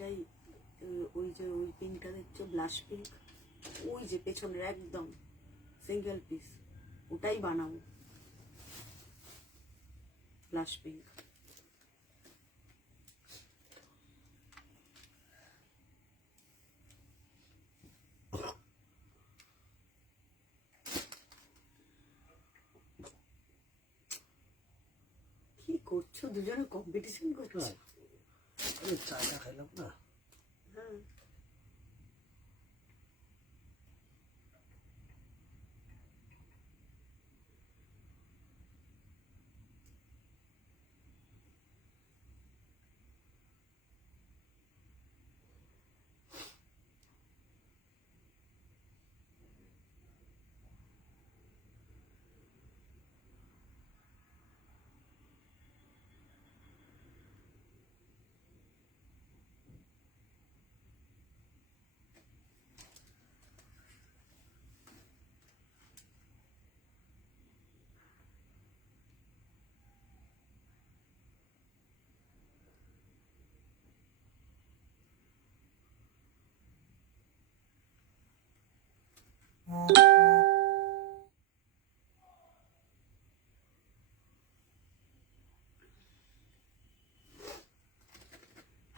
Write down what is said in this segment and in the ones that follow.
এটাই ওই যে ওই পিঙ্কটা দেখছো ব্লাশ পিঙ্ক, ওই যে পেছনের একদম সিঙ্গেল পিস ওটাই বানাবো ব্লাশ পিঙ্ক। কি করছো দুজনে কম্পিটিশন করছো? চাটা খাইলাম না। হ্যাঁ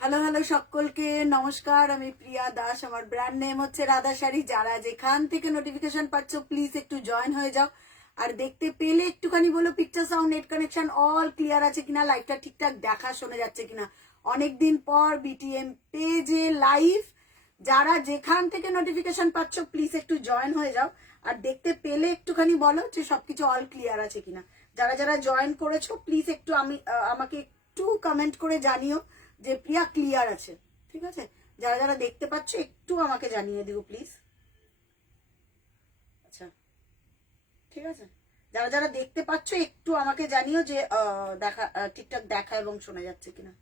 হ্যালো হ্যালো সকলকে নমস্কার, আমি প্রিয়া দাস, আমার ব্র্যান্ড নেম হচ্ছে রাধা শাড়ি। যারা যেখান থেকে নোটিফিকেশন পাচ্ছ প্লিজ একটু জয়েন হয়ে যাও, আর দেখতে পেলে একটুখানি বলো picture sound net connection all clear আছে কিনা, লাইভটা ঠিকঠাক দেখা শোনা যাচ্ছে কিনা। অনেকদিন পর বিটিএম পেজে লাইভ, যারা যেখান থেকে নোটিফিকেশন পাচ্ছ প্লিজ একটু জয়েন হয়ে যাও, আর দেখতে পেলে একটুখানি বলো যে সবকিছু অল ক্লিয়ার আছে কিনা। যারা যারা জয়েন করেছো প্লিজ একটু আমাকে একটু কমেন্ট করে জানিও যে প্রিয়া ক্লিয়ার আছে, ঠিক আছে? যারা যারা দেখতে পাচ্ছ একটু আমাকে জানিয়ে দিও প্লিজ। আচ্ছা ঠিক আছে, যারা যারা দেখতে পাচ্ছ একটু আমাকে জানিও যে দেখা ঠিকঠাক দেখা এবং শোনা যাচ্ছে কিনা।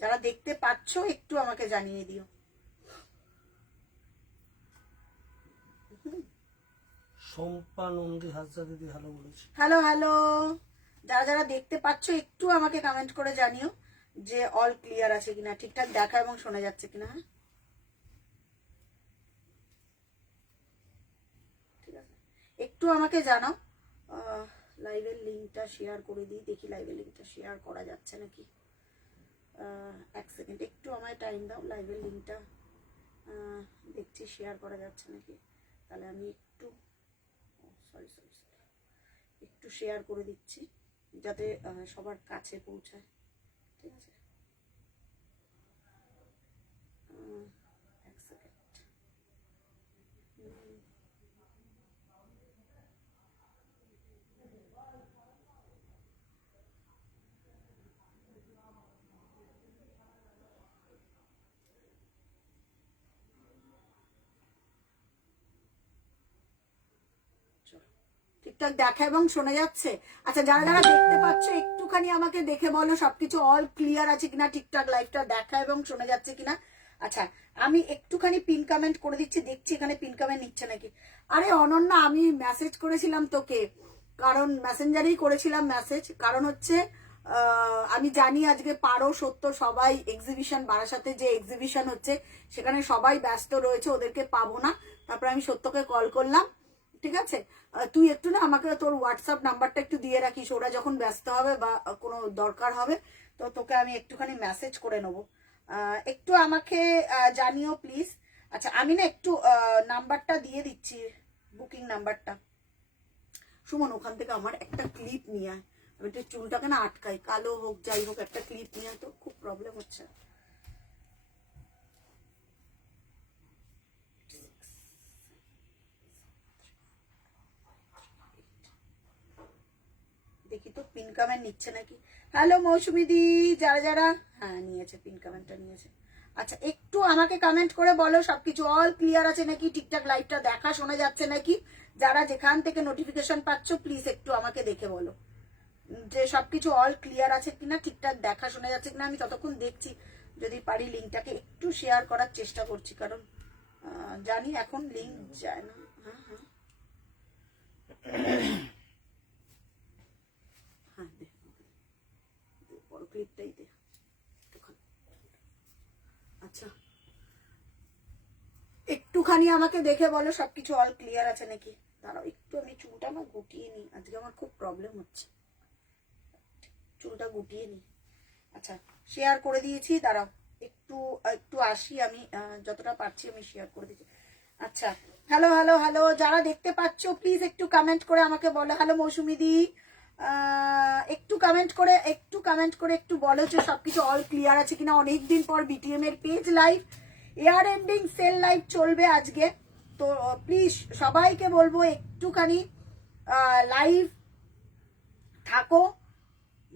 যারা দেখতে পাচ্ছ একটু আমাকে জানিয়ে দিও। শম্পা নন্দী হাজরা দিদি হ্যালো বলেছে। হ্যালো হ্যালো, যারা যারা দেখতে পাচ্ছ একটু আমাকে কমেন্ট করে জানিও যে অল ক্লিয়ার আছে কিনা, ঠিকঠাক দেখা এবং শোনা যাচ্ছে কিনা। হ্যাঁ ঠিক আছে, একটু আমাকে জানাও। লাইভের লিঙ্কটা শেয়ার করে দিই, দেখি লাইভের লিঙ্কটা শেয়ার করা যাচ্ছে নাকি। এক সেকেন্ড একটু আমায় টাইম দাও, লাইভের লিঙ্কটা দেখছি শেয়ার করা যাচ্ছে নাকি। তাহলে আমি একটু সরি সরি সরি একটু শেয়ার করে দিচ্ছি যাতে সবার কাছে পৌঁছায়, ঠিক আছে? এক সেকেন্ড। ঠিকঠাক দেখা এবং শোনা যাচ্ছে? আচ্ছা যারা যারা দেখতে পাচ্ছ একটুখানি আমাকে দেখে বলো সবকিছু অল ক্লিয়ার আছে কিনা, ঠিকঠাক লাইভটা দেখা এবং শোনা যাচ্ছে কিনা। আচ্ছা আমি একটুখানি পিন কমেন্ট করে দিচ্ছি, দেখছি এখানে পিন কমেন্ট নিচ্ছে নাকি। আরে অনন্যা, আমি মেসেজ করেছিলাম তোকে, কারণ মেসেঞ্জারেই করেছিলাম মেসেজ, কারণ হচ্ছে আমি জানি আজকে পারো সত্য সবাই এক্সিবিশন বারাসাতে যে এক্সিবিশন হচ্ছে সেখানে সবাই ব্যস্ত রয়েছে, ওদেরকে পাবো না। তারপর আমি সত্যকে কল করলাম, ঠিক আছে? তুই একটু না আমাকে তোর হোয়াটসঅ্যাপ নাম্বারটা একটু দিয়ে রাখিস, ওরা যখন ব্যস্ত হবে বা কোনো দরকার হবে তো তোকে আমি একটুখানি মেসেজ করে নেবো। একটু আমাকে জানিও প্লিজ। আচ্ছা আমি না একটু নাম্বারটা দিয়ে দিচ্ছি, বুকিং নাম্বারটা। সুমন ওখান থেকে আমার একটা ক্লিপ নিয়ে আয়, আমি একটু চুলটাকে না আটকাই, কালো হোক যাই হোক একটা ক্লিপ নিয়ে আয়, তো খুব প্রবলেম হচ্ছে। দেখি তো পিন কমেন্ট নিচ্ছে নাকি। হ্যালো মৌসুমি দি, যারা যারা হ্যাঁ নিয়েছে, পিন কমেন্টটা নিয়েছে। আচ্ছা একটু আমাকে কমেন্ট করে বলো সবকিছু অল ক্লিয়ার আছে নাকি, ঠিকঠাক লাইভটা দেখা শোনা যাচ্ছে নাকি। যারা যেখান থেকে নোটিফিকেশন পাচ্ছ প্লিজ একটু আমাকে দেখে বলো যে সবকিছু অল ক্লিয়ার আছে কিনা, ঠিকঠাক দেখা শোনা যাচ্ছে কিনা। আমি ততক্ষণ দেখছি, যদি পারি লিঙ্কটাকে একটু শেয়ার করার চেষ্টা করছি, কারণ জানি এখন লিঙ্ক যায় না। হ্যাঁ হ্যাঁ হ্যাঁ দে, বড় ক্লিপটাই দে। একটুখানি আমাকে দেখে বলো সবকিছু অল ক্লিয়ার আছে নাকি। দাঁড়াও একটু আমি চুলটা না গুটিয়ে নিই, আজকে আমার খুব প্রবলেম হচ্ছে, চুলটা গুটিয়ে নিই। আচ্ছা শেয়ার করে দিয়েছি, দাঁড়াও একটু একটু আসি আমি, যতটা পারছি আমি শেয়ার করে দিচ্ছি। আচ্ছা হ্যালো হ্যালো হ্যালো, যারা দেখতে পাচ্ছ প্লিজ একটু কমেন্ট করে আমাকে বলো। হ্যালো মৌসুমি দি, একটু কমেন্ট করে একটু বলো যে সবকিছু অল ক্লিয়ার আছে কিনা। অনেকদিন পর বিটিএম এর page live, year ending sell live চলবে আজকে, তো প্লিজ সবাইকে বলবো একটুখানি লাইভ থাকো।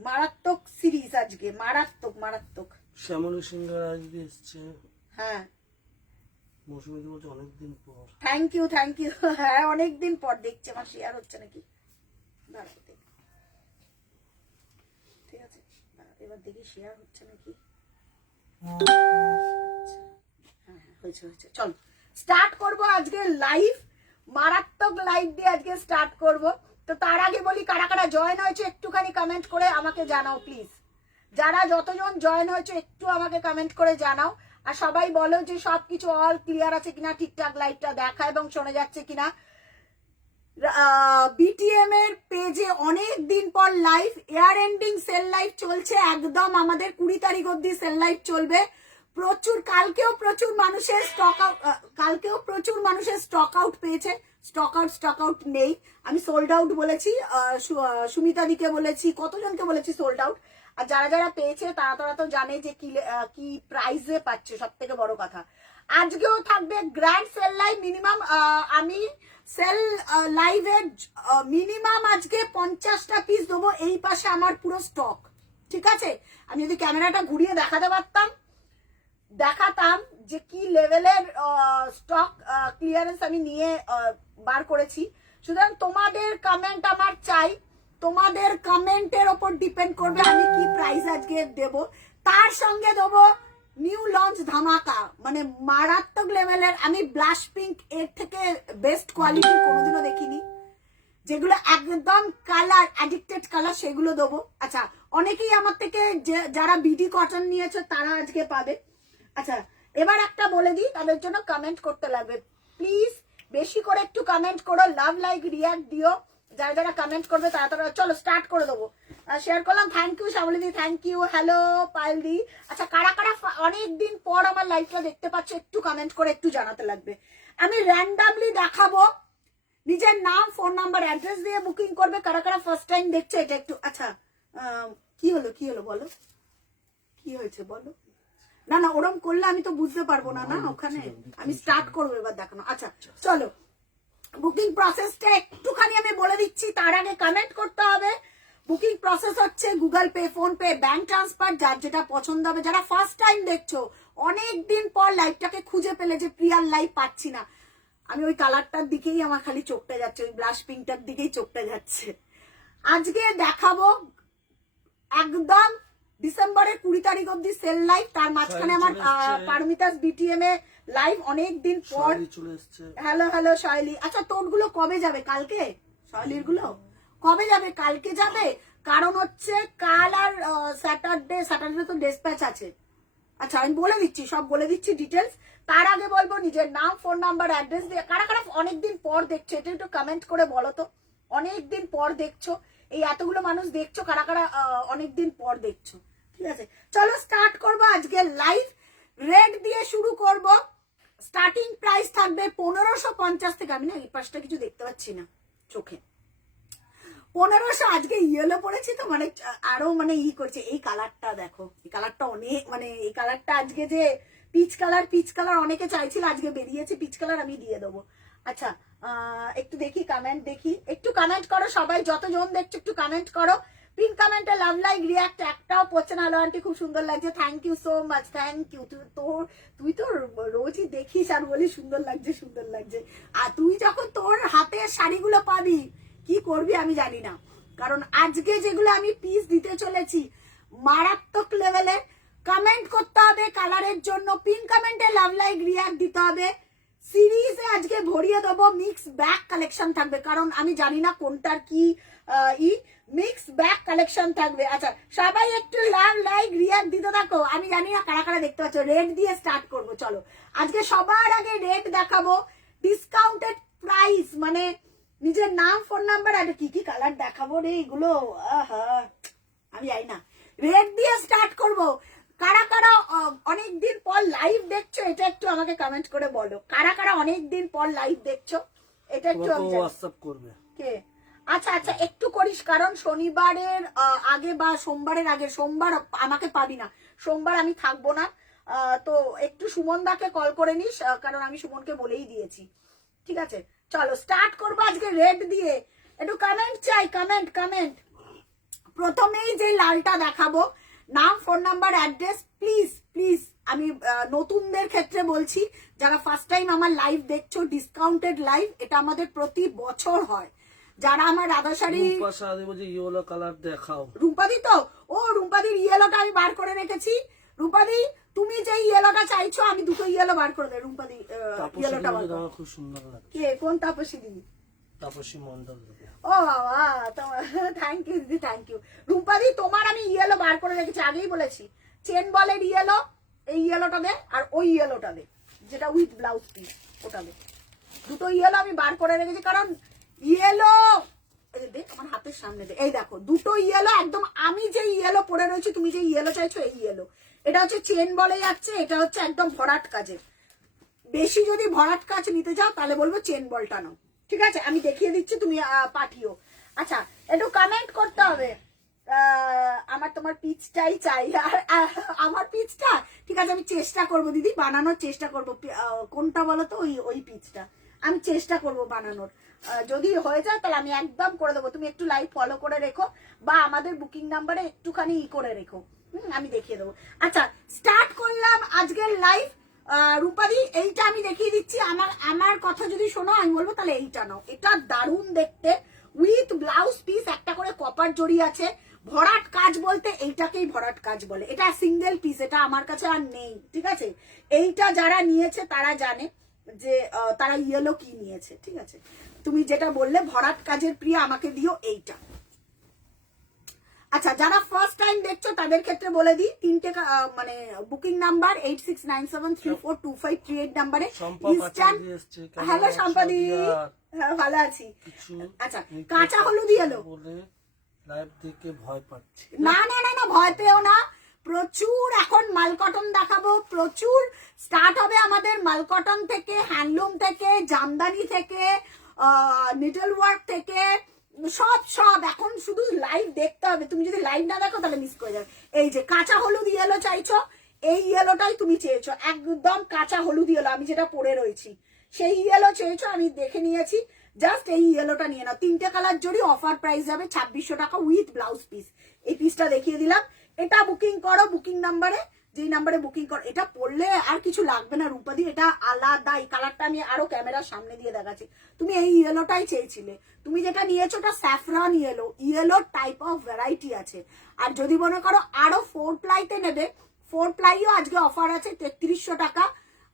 মারাত্মক সিরিজ আজকে, মারাত্মক মারাত্মক। শ্যামলী সিংহার আজকে এসছে, হ্যাঁ মৌসুমী দি বলছে অনেকদিন পর। থ্যাংক ইউ হ্যাঁ অনেকদিন পর দেখছি, আমার শেয়ার হচ্ছে নাকি, দাঁড়াও দেখি। ঠিক আছে এবার দেখি শেয়ার হচ্ছে নাকি। হ্যাঁ হয়েছে হয়েছে, চলো স্টার্ট করব আজকে লাইভ, মারাত্মক লাইভ দিয়ে আজকে স্টার্ট করব। তো তার আগে বলি কারা কারা জয়েন হয়েছে একটুখানি কমেন্ট করে আমাকে জানাও প্লিজ। যারা যতজন জয়েন হয়েছে একটু আমাকে কমেন্ট করে জানাও, আর সবাই বলো যে সবকিছু অল ক্লিয়ার আছে কিনা, ঠিকঠাক লাইভটা দেখা এবং শোনা যাচ্ছে কিনা। বিটিএম এর পেজে অনেক দিন পর live, air ending sell live চলছে একদম, আমাদের 20 তারিখ অব্দি সেল লাইভ চলবে। প্রচুর কালকেও প্রচুর মানুষের স্টক আউট পেয়েছে, স্টক আউট নেই। আমি সোল্ড আউট বলেছি, সুমিতা দিকে বলেছি, কতজনকে বলেছি সোল্ড আউট। আর যারা যারা পেয়েছে তারা তো জানে যে কি প্রাইসে পাচ্ছে। সব থেকে বড় কথা আজকেও থাকবে গ্র্যান্ড সেল লাইভ। মিনিমাম আমি সেল লাইভের মিনিমাম আজকে 50টা পিস দেবো। এই পাশে আমার পুরো স্টক, ঠিক আছে। আমি যদি ক্যামেরাটা ঘুরিয়ে দেখাতাম যে কি লেভেলের স্টক ক্লিয়ারেন্স আমি নিয়ে বার করেছি। সুতরাং তোমাদের কমেন্ট আমার চাই, তোমাদের কমেন্টের ওপর ডিপেন্ড করবে আমি কি প্রাইস আজকে দেব। তার সঙ্গে দেবো নিউ লঞ্চ ধামাকা, মানে মারাত্মক লেভেলের। আমি ব্লাশ পিঙ্ক এর থেকে বেস্ট কোয়ালিটি কোনোদিনও দেখিনি, যেগুলো একদম কালার অ্যাডিক্টেড কালার, সেগুলো দেবো। আচ্ছা অনেকেই আমার থেকে যারা বিডি কটন নিয়েছে তারা আজকে পাবে। আচ্ছা এবার একটা বলে দিই, তাদের জন্য কমেন্ট করতে লাগবে প্লিজ, বেশি করে একটু কমেন্ট করো, লাভ লাইক রিয়াক্ট দিও। যারা যারা কমেন্ট করবে তারা চলো স্টার্ট করে দেবো। শেয়ার করলাম, থ্যাংক ইউ শ্যামলী দি, থ্যাংক ইউ। হ্যালো পায়েল দি। আচ্ছা কারা কারা অনেকদিন পর আমার লাইভটা দেখতে পাচ্ছ একটু কমেন্ট করে একটু জানাতে লাগবে। আমি র্যান্ডামলি দেখাবো, নিজের নাম ফোন নাম্বার অ্যাড্রেস দিয়ে বুকিং করবে। কারা কারা ফার্স্ট টাইম দেখছো এটা একটু। আচ্ছা কি হলো বলো, কি হয়েছে বলো। না ওরম করলে আমি তো বুঝতে পারবো না ওখানে। আমি স্টার্ট করবো এবার দেখানো। আচ্ছা চলো বুকিং প্রসেসটা একটুখানি আমি বলে দিচ্ছি, তার আগে কমেন্ট করতে হবে। বুকিং প্রসেস হচ্ছে Google pay, phone pay, bank transfer, যার যেটা পছন্দ হবে। যারা ফার্স্ট টাইম দেখছো, অনেক দিন পর লাইভটাকে খুঁজে পেলে যে প্রিয়ার লাইভ পাচ্ছি না, আমি ওই কালারটার দিকেই আমার খালি চোখটা যাচ্ছে, ওই ব্লাশ পিঙ্কটার দিকেই চোখটা যাচ্ছে। আজকে দেখাবো একদম ডিসেম্বরের 20 তারিখ অব্দি সেল লাইভ, তার মাঝখানে আমার পারমিতাস বিটিএম এ লাইভ অনেক দিন পর। হ্যালো শাইলি। আচ্ছা তোরগুলো কবে যাবে? কালকে? শাইলির গুলো কবে যাবে? কালকে যাবে, কারণ হচ্ছে কাল আর স্যাটারডে তো ডেসপ্যাচ আছে। আচ্ছা আমি বলে দিচ্ছি, সব বলে দিচ্ছি ডিটেলস। তার আগে বলবো নিজের নাম ফোন নাম্বার অ্যাড্রেস দিয়ে কারা কারা অনেকদিন পর দেখছো এটা একটু কমেন্ট করে বলো তো। অনেকদিন পর দেখছো, এই এতগুলো মানুষ দেখছো, কারা কারা অনেকদিন পর দেখছো। ঠিক আছে চলো স্টার্ট করবো আজকে লাইভ। রেড দিয়ে শুরু করব। স্টার্টিং প্রাইস থাকবে 1550 থেকে। আমি না এই পাশটা কিছু দেখতে পাচ্ছি না চোখে। 1500। আজকে ইয়েলো পড়েছি তো, মানে আরো মানে করছে। এই কালারটা দেখো, এই কালারটা অনেক, মানে এই কালারটা আজকে যে পিচ কালার অনেকে চাইছিল, আজকে বেরিয়েছে পিচ কালার, আমি দিয়ে দেবো। আচ্ছা একটু দেখি কমেন্ট, একটু কমেন্ট করো সবাই, যতজন দেখছো একটু কমেন্ট করো। পিন কমেন্টে লাভ লাইক রিয়াক্ট একটাও পড়ছে না। আলো আন্টি খুব সুন্দর লাগছে, thank you so much, thank you. তুই তো রোজই দেখিস আর বলি সুন্দর লাগছে। আর তুই যখন তোর হাতে শাড়িগুলো পাবি কি করবি আমি জানি না, কারণ আজকে যেগুলো আমি পিস দিতে চলেছি মারাত্মক লেভেলের। কমেন্ট করতে হবে কালারের জন্য, পিন কমেন্টে লাভ লাইক রিয়াক্ট দিতে হবে, সিরিজে আজকে ভরিয়ে দেবো, মিক্স ব্যাগ কালেকশন থাকবে, কারণ আমি জানি না কোনটার কি মিক্স ব্যাগ কালেকশন থাকবে। আচ্ছা সবাই একটু লাভ লাইক রিয়াক্ট দিতে থাকো, আমি জানি না কারা কারা দেখতে পাচ্ছ। রেড দিয়ে স্টার্ট করবো, চলো আজকে সবার আগে রেড দেখাবো, ডিসকাউন্টেড প্রাইস, মানে নিজের নাম ফোন নাম্বার আর কি কি কালার দেখাবো রে এগুলো, আমি জানি না। রেড দিয়ে স্টার্ট করব। কারা কারা অনেকদিন পর লাইভ দেখছো এটা একটু আমাকে কমেন্ট করে বলো, কারা কারা অনেকদিন পর লাইভ দেখছো এটা একটু হোয়াটসঅ্যাপ করবে কে। আচ্ছা আচ্ছা একটু করিস, কারণ শনিবারের আগে বা সোমবারের আগে, সোমবার আমাকে পাবি না, সোমবার আমি থাকবো না, তো একটু সুমন দাকে কল করে নিস, কারণ আমি সুমনকে বলেই দিয়েছি। ঠিক আছে চলো স্টার্ট করবো আজকে রেড দিয়ে। একটু কমেন্ট চাই, কমেন্ট কমেন্ট। প্রথমেই যে লালটা দেখাবো, নাম phone number address please please, আমি নতুনদের ক্ষেত্রে বলছি, যারা ফার্স্ট টাইম আমার লাইভ দেখছো, ডিসকাউন্টেড লাইভ, এটা আমাদের প্রতি বছর হয়। যারা আমার রাধাশাড়ি ইয়েলো কালার দেখাও, রূপাদি তো, ও রূপাদির ইয়েলোটা আমি বার করে রেখেছি। রূপাদি তুমি যে ইয়েলোটা চাইছো আমি দুটো ইয়েলো বার করে দেব। রূপাদি ইয়েলোটা বার করো, খুব সুন্দর লাগে। কে কোন তাপসী দিদি? তাপসী মন্ডল। ও বাবা, তোমার থ্যাংক ইউ দিদি, থ্যাংক ইউ। রূপাদি তোমার আমি ইয়েলো বার করে রেখেছি, আগেই বলেছি। চেন বলের ইয়েলো, এই ইয়েলোটা দে, আর ওই ইয়েলোটা দে যেটা উইথ ব্লাউজ পিস, ওটা দে। দুটো ইয়েলো আমি বার করে রেখেছি, কারণ ইয়েলো দে আমার হাতের সামনে দে। এই দেখো দুটো ইয়েলো একদম, আমি যে ইয়েলো পরে রয়েছি, তুমি যে ইয়েলো চাইছো এই ইয়েলো, এটা হচ্ছে চেন বলে যাচ্ছে, এটা হচ্ছে একদম ভরাট কাজের। বেশি যদি ভরাট কাজ নিতে যাও তাহলে বলবো চেন বলটা নাও, ঠিক আছে? আমি দেখিয়ে দিচ্ছি, তুমি পাঠিও। আচ্ছা একটু কমেন্ট করতে হবে, আমার তোমার পিচটাই চাই। আর আমার পিচটা ঠিক আছে, আমি চেষ্টা করবো দিদি, বানানোর চেষ্টা করবো। কোনটা বলো তো? ওই পিচটা আমি চেষ্টা করবো বানানোর, যদি হয়ে যায় তাহলে আমি একদম করে দেবো। তুমি একটু লাইভ ফলো করে রেখো, বা আমাদের বুকিং নাম্বারে একটুখানি করে রেখো, আমি দেখিয়ে দেবো। আচ্ছা স্টার্ট করলাম আজকের লাইভ। রূপাদি এইটা আমি দেখিয়ে দিচ্ছি, আমার কথা যদি শোনো আমি বলবো তাহলে এইটা নাও, এটা দারুণ দেখতে, উইথ ব্লাউজ পিস, একটা করে কপার জড়ি আছে। ভরাট কাজ বলতে এইটাকেই ভরাট কাজ বলে, এটা সিঙ্গেল পিস, এটা আমার কাছে আর নেই, ঠিক আছে? এইটা যারা নিয়েছে তারা জানে যে তারা ইয়েলো কি নিয়েছে, ঠিক আছে? তুমি যেটা বললে ভরাট কাজের প্রিয়া, আমাকে দিও এইটা। আচ্ছা যারা ফার্স্ট টাইম দেখছো তাদের ক্ষেত্রে বলে দিই, তিনটে মানে বুকিং নাম্বার 8697342538 নাম্বারে ইনস্ট্যান্ট। হ্যালো সম্পাদি, ভালো আছি। আচ্ছা কাঁচা হলুদ ইয়েলো লাইভ দেখে ভয় পাচ্ছি। না না না না, ভয় পেও না, প্রচুর এখন মালকটন দেখাবো, প্রচুর স্টার্ট হবে আমাদের মালকটন থেকে, হ্যান্ডলুম থেকে, জামদানি থেকে, নিডল ওয়ার্ক থেকে, সব সব এখন শুধু লাইভ দেখতে হবে। তুমি যদি লাইভ না দেখো তাহলে মিস করে যাবে। এই যে কাঁচা হলুদ ইয়েলো চাইছো, এই ইয়েলোটাই তুমি চেয়েছো, একদম কাঁচা হলুদ ইয়েলো, আমি যেটা পরে রয়েছি সেই ইয়েলো চেয়েছো, আমি দেখে নিয়েছি। জাস্ট এই ইয়েলোটা নিয়ে নাও, তিনটে কালার জড়ি, অফার প্রাইস যাবে 2600 টাকা উইথ ব্লাউজ পিস। এই পিসটা দেখিয়ে দিলাম, এটা বুকিং করো বুকিং নাম্বারে, যেই নাম্বারে বুকিং করো। এটা পড়লে আর কিছু লাগবে না রূপাদি, এটা আলাদা। এই কালারটা আমি আরো ক্যামেরার সামনে দিয়ে দেখাচ্ছি। তুমি এই ইয়েলোটাই চেয়েছিলে, তুমি যেটা নিয়েছো ওটা স্যাফরন ইয়েলো, ইয়েলোর টাইপ অফ ভ্যারাইটি আছে। আর যদি মনে করো আরো 4 প্লাইতে নেবে, 4 প্লাইও আজকে অফার আছে 3300 টাকা,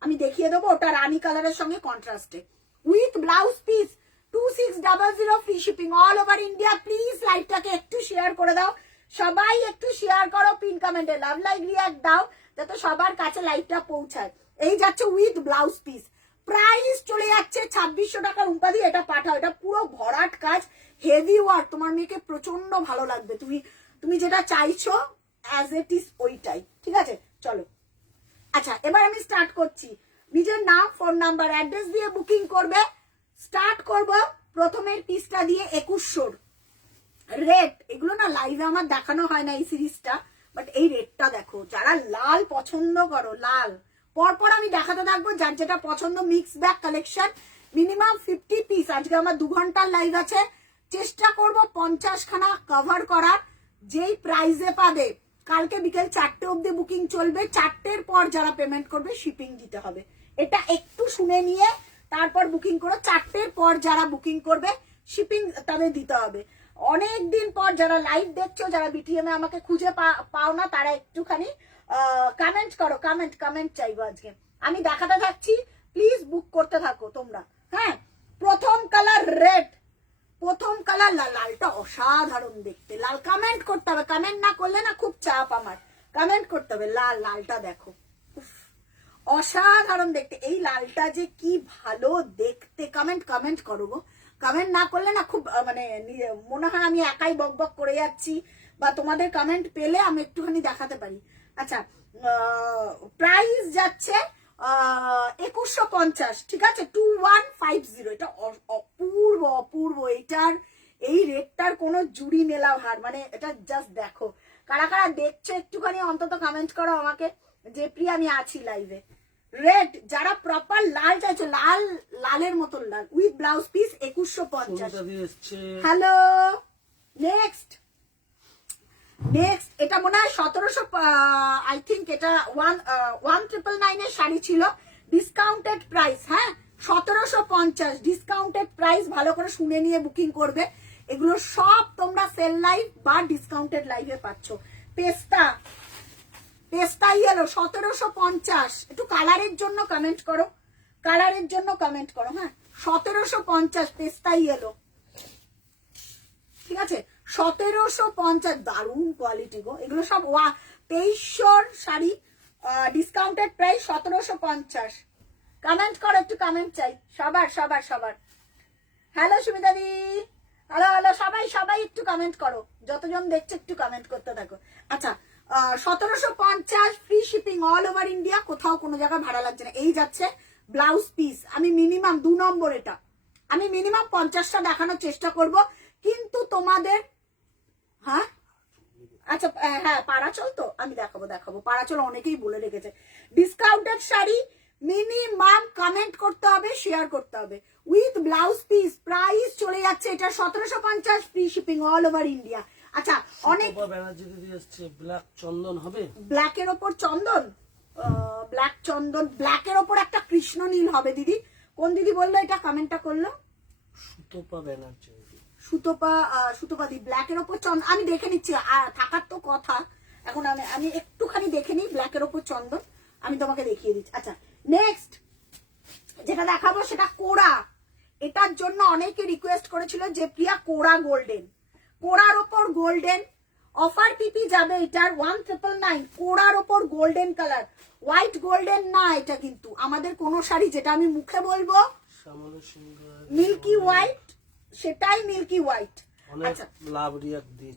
আমি দেখিয়ে দেবো। ওটা রানী কালারের সঙ্গে কন্ট্রাস্টে with blouse piece, 2600 free shipping all over India. Please লাইভটাকে একটু শেয়ার করে দাও, সবাই একটু শেয়ার করো, পিন কমেন্টে লাভ লাইক রিয়াক্ট দাও, যাতে সবার কাছে লাইভটা পৌঁছায়। এই যাচ্ছে উইথ ব্লাউজ পিস, প্রাইস চলে যাচ্ছে 2600 টাকা। রূপাদি এটা পাঠাও, এটা পুরো ভরাট কাজ, হেভি ওয়ার্ক, তোমার মেয়েকে প্রচন্ড ভালো লাগবে। তুমি যেটা চাইছো অ্যাজ ইট ইজ ওইটাই, ঠিক আছে? চলো আচ্ছা এবার আমি স্টার্ট করছি। নিজের নাম ফোন নাম্বার অ্যাড্রেস দিয়ে বুকিং করবে। স্টার্ট করব প্রথমের পিসটা দিয়ে 2100 রেড। এগুলো না লাইভে আমার দেখানো হয় না এই সিরিজটা, বাট এই রেডটা দেখো, যারা লাল পছন্দ করো লাল, পরপর আমি দেখাতে থাকবো যার যেটা পছন্দ। Mix bag collection, minimum 50 piece. আজকে আমার 2 ঘন্টার লাইভ আছে, চেষ্টা করব 50 খানা কভার করার। যেই প্রাইজে পাবে, কালকে বিকেল 4টে অবধি বুকিং চলবে, 4টের পর যারা পেমেন্ট করবে শিপিং দিতে হবে। এটা একটু শুনে নিয়ে তারপর বুকিং করো, 4টের পর যারা বুকিং করবে শিপিং তাদের দিতে হবে। অনেক দিন পর যারা লাইভ দেখছো, যারা বিটিএম এ আমাকে খুঁজে পাও না, তারা একটুখানি কমেন্ট করো, কমেন্ট চাইবো আজকে। আমি দেখাতে থাকছি প্লিজ বুক করতে থাকো তোমরা। হ্যাঁ, প্রথম কালার রেড, প্রথম কালার লাল, লালটা অসাধারণ দেখতে। লাল কমেন্ট করতে হবে, কমেন্ট না করলে না খুব চাপ আমার, কমেন্ট করতে হবে। লাল, লালটা দেখো, উফ, অসাধারণ দেখতে। এই লালটা যে কি ভালো দেখতে, কমেন্ট করো গো। কমেন্ট না করলে না খুব মানে মনে হয় আমি একাই বক বক করে যাচ্ছি, বা তোমাদের কমেন্ট পেলে আমি একটুখানি দেখাতে পারি। আচ্ছা, প্রাইস যাচ্ছে 2150, ঠিক আছে, 2150। এটা অপূর্ব অপূর্ব, এটার এই রেটটার কোনো জুড়ি মেলা হার, মানে এটা জাস্ট দেখো। কারা কারা দেখছো একটুখানি অন্তত কমেন্ট করো আমাকে, যে প্রিয়া আমি আছি লাইভে। রেড, যারা প্রপার লাল চাইছো, লাল, লালের মতন লাল, with blouse piece 2150। Hello, next এটা মনে হয় 1700, আই থিঙ্ক এটা 1999 এর শাড়ি ছিল, ডিসকাউন্টেড প্রাইস। হ্যাঁ, 1750 ডিসকাউন্টেড প্রাইস। ভালো করে শুনে নিয়ে বুকিং করবে। এগুলো সব তোমরা সেল লাইভ বা ডিসকাউন্টেড লাইভে পাচ্ছ। পেস্তা ইয়েলো 1750। একটু কালারের জন্য কমেন্ট করো, কালারের জন্য কমেন্ট করো। হ্যাঁ, 1750 পেস্তা ইয়েলো, ঠিক আছে, 1750। দারুণ কোয়ালিটি গো, এগুলো সব 2300 শাড়ি, ডিসকাউন্টেড প্রাইস 1750। কমেন্ট করো, একটু কমেন্ট চাই সবার সবার সবার। হ্যালো সুমিতা দি, হ্যালো হ্যালো, সবাই সবাই একটু কমেন্ট করো, যতজন দেখছো একটু কমেন্ট করতে থাকো। আচ্ছা, 1750, free shipping all over India, কোথাও কোনো জায়গায় ভাড়া লাগছে না। এই যাচ্ছে ব্লাউজ পিস। আমি মিনিমাম 2 নম্বর, এটা আমি মিনিমাম 50টা দেখানোর চেষ্টা করব, কিন্তু তোমাদের, হ্যাঁ আচ্ছা হ্যাঁ পাড়াচল তো আমি দেখাবো পাড়াচল অনেকেই বলে রেখেছে। ডিসকাউন্টেড শাড়ি মিনিমাম কমেন্ট করতে হবে, শেয়ার করতে হবে, উইথ ব্লাউজ পিস। প্রাইস চলে যাচ্ছে এটা 1750, free shipping all over India. আচ্ছা, অনেক ব্যানার্জি দিদি আসছে, ব্ল্যাক চন্দন হবে, ব্ল্যাকের ওপর চন্দন, ব্ল্যাক চন্দন, ব্ল্যাকের ওপর একটা কৃষ্ণ নীল হবে দিদি। কোন দিদি বললো এটা, কমেন্টটা করলো? সুতপা ব্যানার্জি, সুতপা দি, ব্ল্যাকের ওপর চন্দন। আমি দেখে নিচ্ছি, থাকার তো কথা। এখন আমি একটুখানি দেখে নিই ব্ল্যাকের ওপর চন্দন, আমি তোমাকে দেখিয়ে দিচ্ছি। আচ্ছা, নেক্সট যেটা দেখাবো সেটা কোরা। এটার জন্য অনেকে রিকোয়েস্ট করেছিল যে প্রিয়া কোরা গোল্ডেন, কোরার ওপর গোল্ডেন অফার পিপি যাবে এটার 1999। কোরার ওপর গোল্ডেন কালার, হোয়াইট গোল্ডেন না এটা, কিন্তু আমাদের কোন শাড়ি যেটা আমি মুখে বলবো মিল্কি হোয়াইট, সেটাই মিল্কি হোয়াইট। আচ্ছা,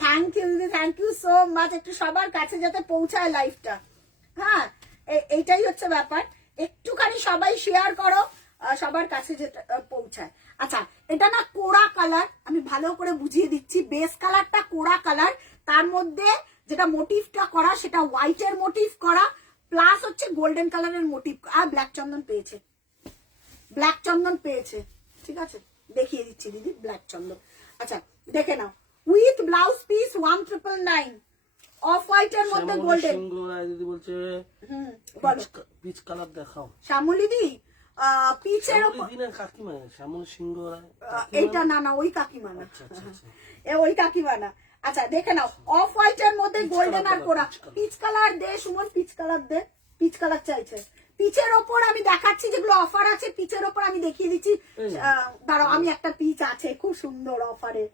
থ্যাংক ইউ দিদি, থ্যাংক ইউ সো মাচ। একটু সবার কাছে যাতে পৌঁছায় লাইফটা, হ্যাঁ এইটাই হচ্ছে ব্যাপার। একটুখানি সবাই শেয়ার করো, সবার কাছে যেটা পৌঁছায়। আচ্ছা, এটা না কোরা কালার, আমি ভালো করে বুঝিয়ে দিচ্ছি। বেস কালারটা কোরা কালার, তার মধ্যে যেটা মোটিভটা করা সেটা হোয়াইটের মোটিভ করা, প্লাস হচ্ছে গোল্ডেন কালারের মোটিভ। আর ব্ল্যাক চন্দন পেয়েছে, ব্ল্যাক চন্দন পেয়েছে, ঠিক আছে, দেখিয়ে দিচ্ছি দিদি ব্ল্যাক চন্দন। আচ্ছা, দেখে নাও, উইথ ব্লাউজ পিস 1999, অফ হোয়াইটের মধ্যে গোল্ডেন। দিদি বলছে পিচ কালার দেখাও। শ্যামলী দি, পিচের কাকিমা শ্যামল সিংহ রায়, এইটা না না ওই কাকিমা না, ওই কাকিমা না। আচ্ছা, দেখে নাও, অফ হোয়াইটের মধ্যে গোল্ডেন আর কোরা। পিচ কালার দে সুমন, পিচ কালার দে, পিচ কালার চাইছে। পিচের ওপর আমি দেখাচ্ছি যেগুলো অফার আছে, পিচের ওপর আমি দেখিয়ে দিচ্ছি। দাঁড়াও, আমি একটা পিচ আছে খুব সুন্দর অফারের,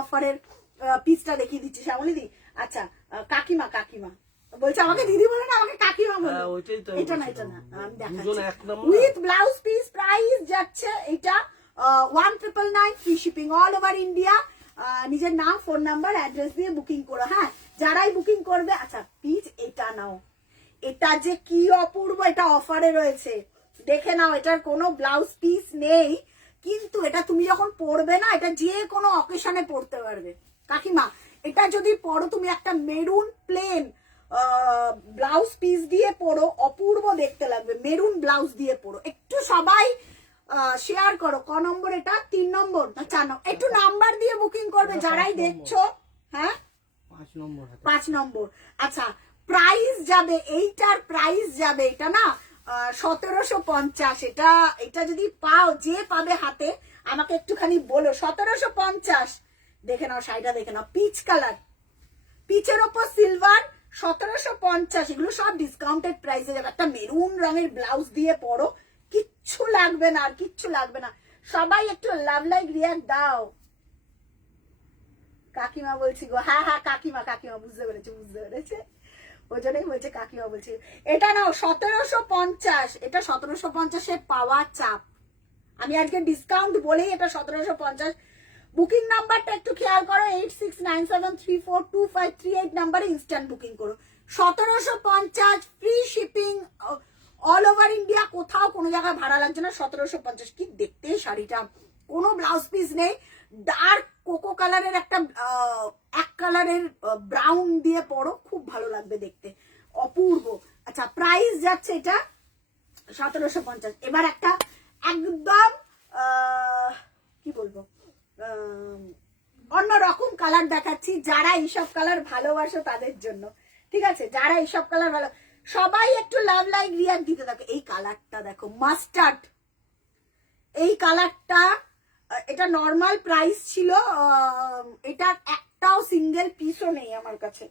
অফারের পিচটা দেখিয়ে দিচ্ছি শ্যামলী দি। আচ্ছা, কাকিমা বলছে আমাকে দিদি বলে না, আমাকে কাকিমা বলে। এটা না আমি দেখাচ্ছি, উইথ ব্লাউজ পিস। প্রাইস যাচ্ছে এটা 1999, free shipping all over India. নিজের নাম, ফোন নাম্বার, অ্যাড্রেস দিয়ে বুকিং করো। হ্যাঁ, যারাই বুকিং করবে। আচ্ছা, পিচ এটা নাও, এটা যে কি অপূর্ব, এটা অফারে রয়েছে, দেখে নাও। এটার কোনো ব্লাউজ পিস নেই, কিন্তু এটা তুমি যখন পরবে না, এটা যে কোনো অকেশনে পরতে পারবে কাকিমা। এটা যদি পরো তুমি একটা মেরুন প্লেন ব্লাউজ পিস দিয়ে পরো, অপূর্ব দেখতে লাগবে। মেরুন ব্লাউজ দিয়ে পরো। একটু সবাই শেয়ার করো। ক নম্বর এটা, 3 নম্বর না 4 নম্বর? একটু নাম্বার দিয়ে বুকিং করবে যারাই দেখছো। হ্যাঁ, 5 নম্বর। আচ্ছা, প্রাইস যাবে এইটার, প্রাইস যাবে এটা না 1750। এটা যদি পাও, যে পাবে হাতে আমাকে একটুখানি বলো। 1750। দেখে নাও শাড়িটা, দেখে নাও, পিচ কালার, পিচের ওপর সিলভার, 1750। এগুলো সব ডিসকাউন্টেড প্রাইসে যাবে। একটা মেরুন রঙের ব্লাউজ দিয়ে পরো, কিচ্ছু লাগবে না, আর কিচ্ছু লাগবে না। সবাই একটু লাভ লাইক রিয়াক্ট দাও। কাকিমা বলছি গো, হ্যাঁ হ্যাঁ কাকিমা, কাকিমা বুঝতে পেরেছে, বুঝতে পেরেছে, ওই জন্যই বলছে কাকিমা বলছি। এটা নাও 1750, এটা 1750 পাওয়া চাপ। আমি আজকে ডিসকাউন্ট বলেই এটা 1750। বুকিং নাম্বারটা একটু খেয়াল করো, 8697342538 নাম্বারে ইনস্ট্যান্ট বুকিং করো। 1750 free shipping all over India, কোথাও কোনো জায়গায় ভাড়া লাগছে না। 1750। কি দেখতে শাড়িটা, কোনো ব্লাউজ পিস নেই, ডার্ক কোকো কালারের একটা এক কালারের ব্রাউন দিয়ে পরো, খুব ভালো লাগবে দেখতে, অপূর্ব। আচ্ছা প্রাইস যাচ্ছে এটা 1750। এবার একটা একদম কি বলবো অন্যরকম কালার দেখাচ্ছি, যারা এইসব কালার ভালোবাসো তাদের জন্য, ঠিক আছে? যারা এইসব কালার ভালো, সবাই একটু লাভ লাইক রিয়াক্ট দিতে থাকে। এই কালারটা দেখো, মাস্টার্ড, এই কালারটা, এটা নর্মাল প্রাইস ছিল, এটার একটাও সিঙ্গেল পিসও নেই আমার কাছে,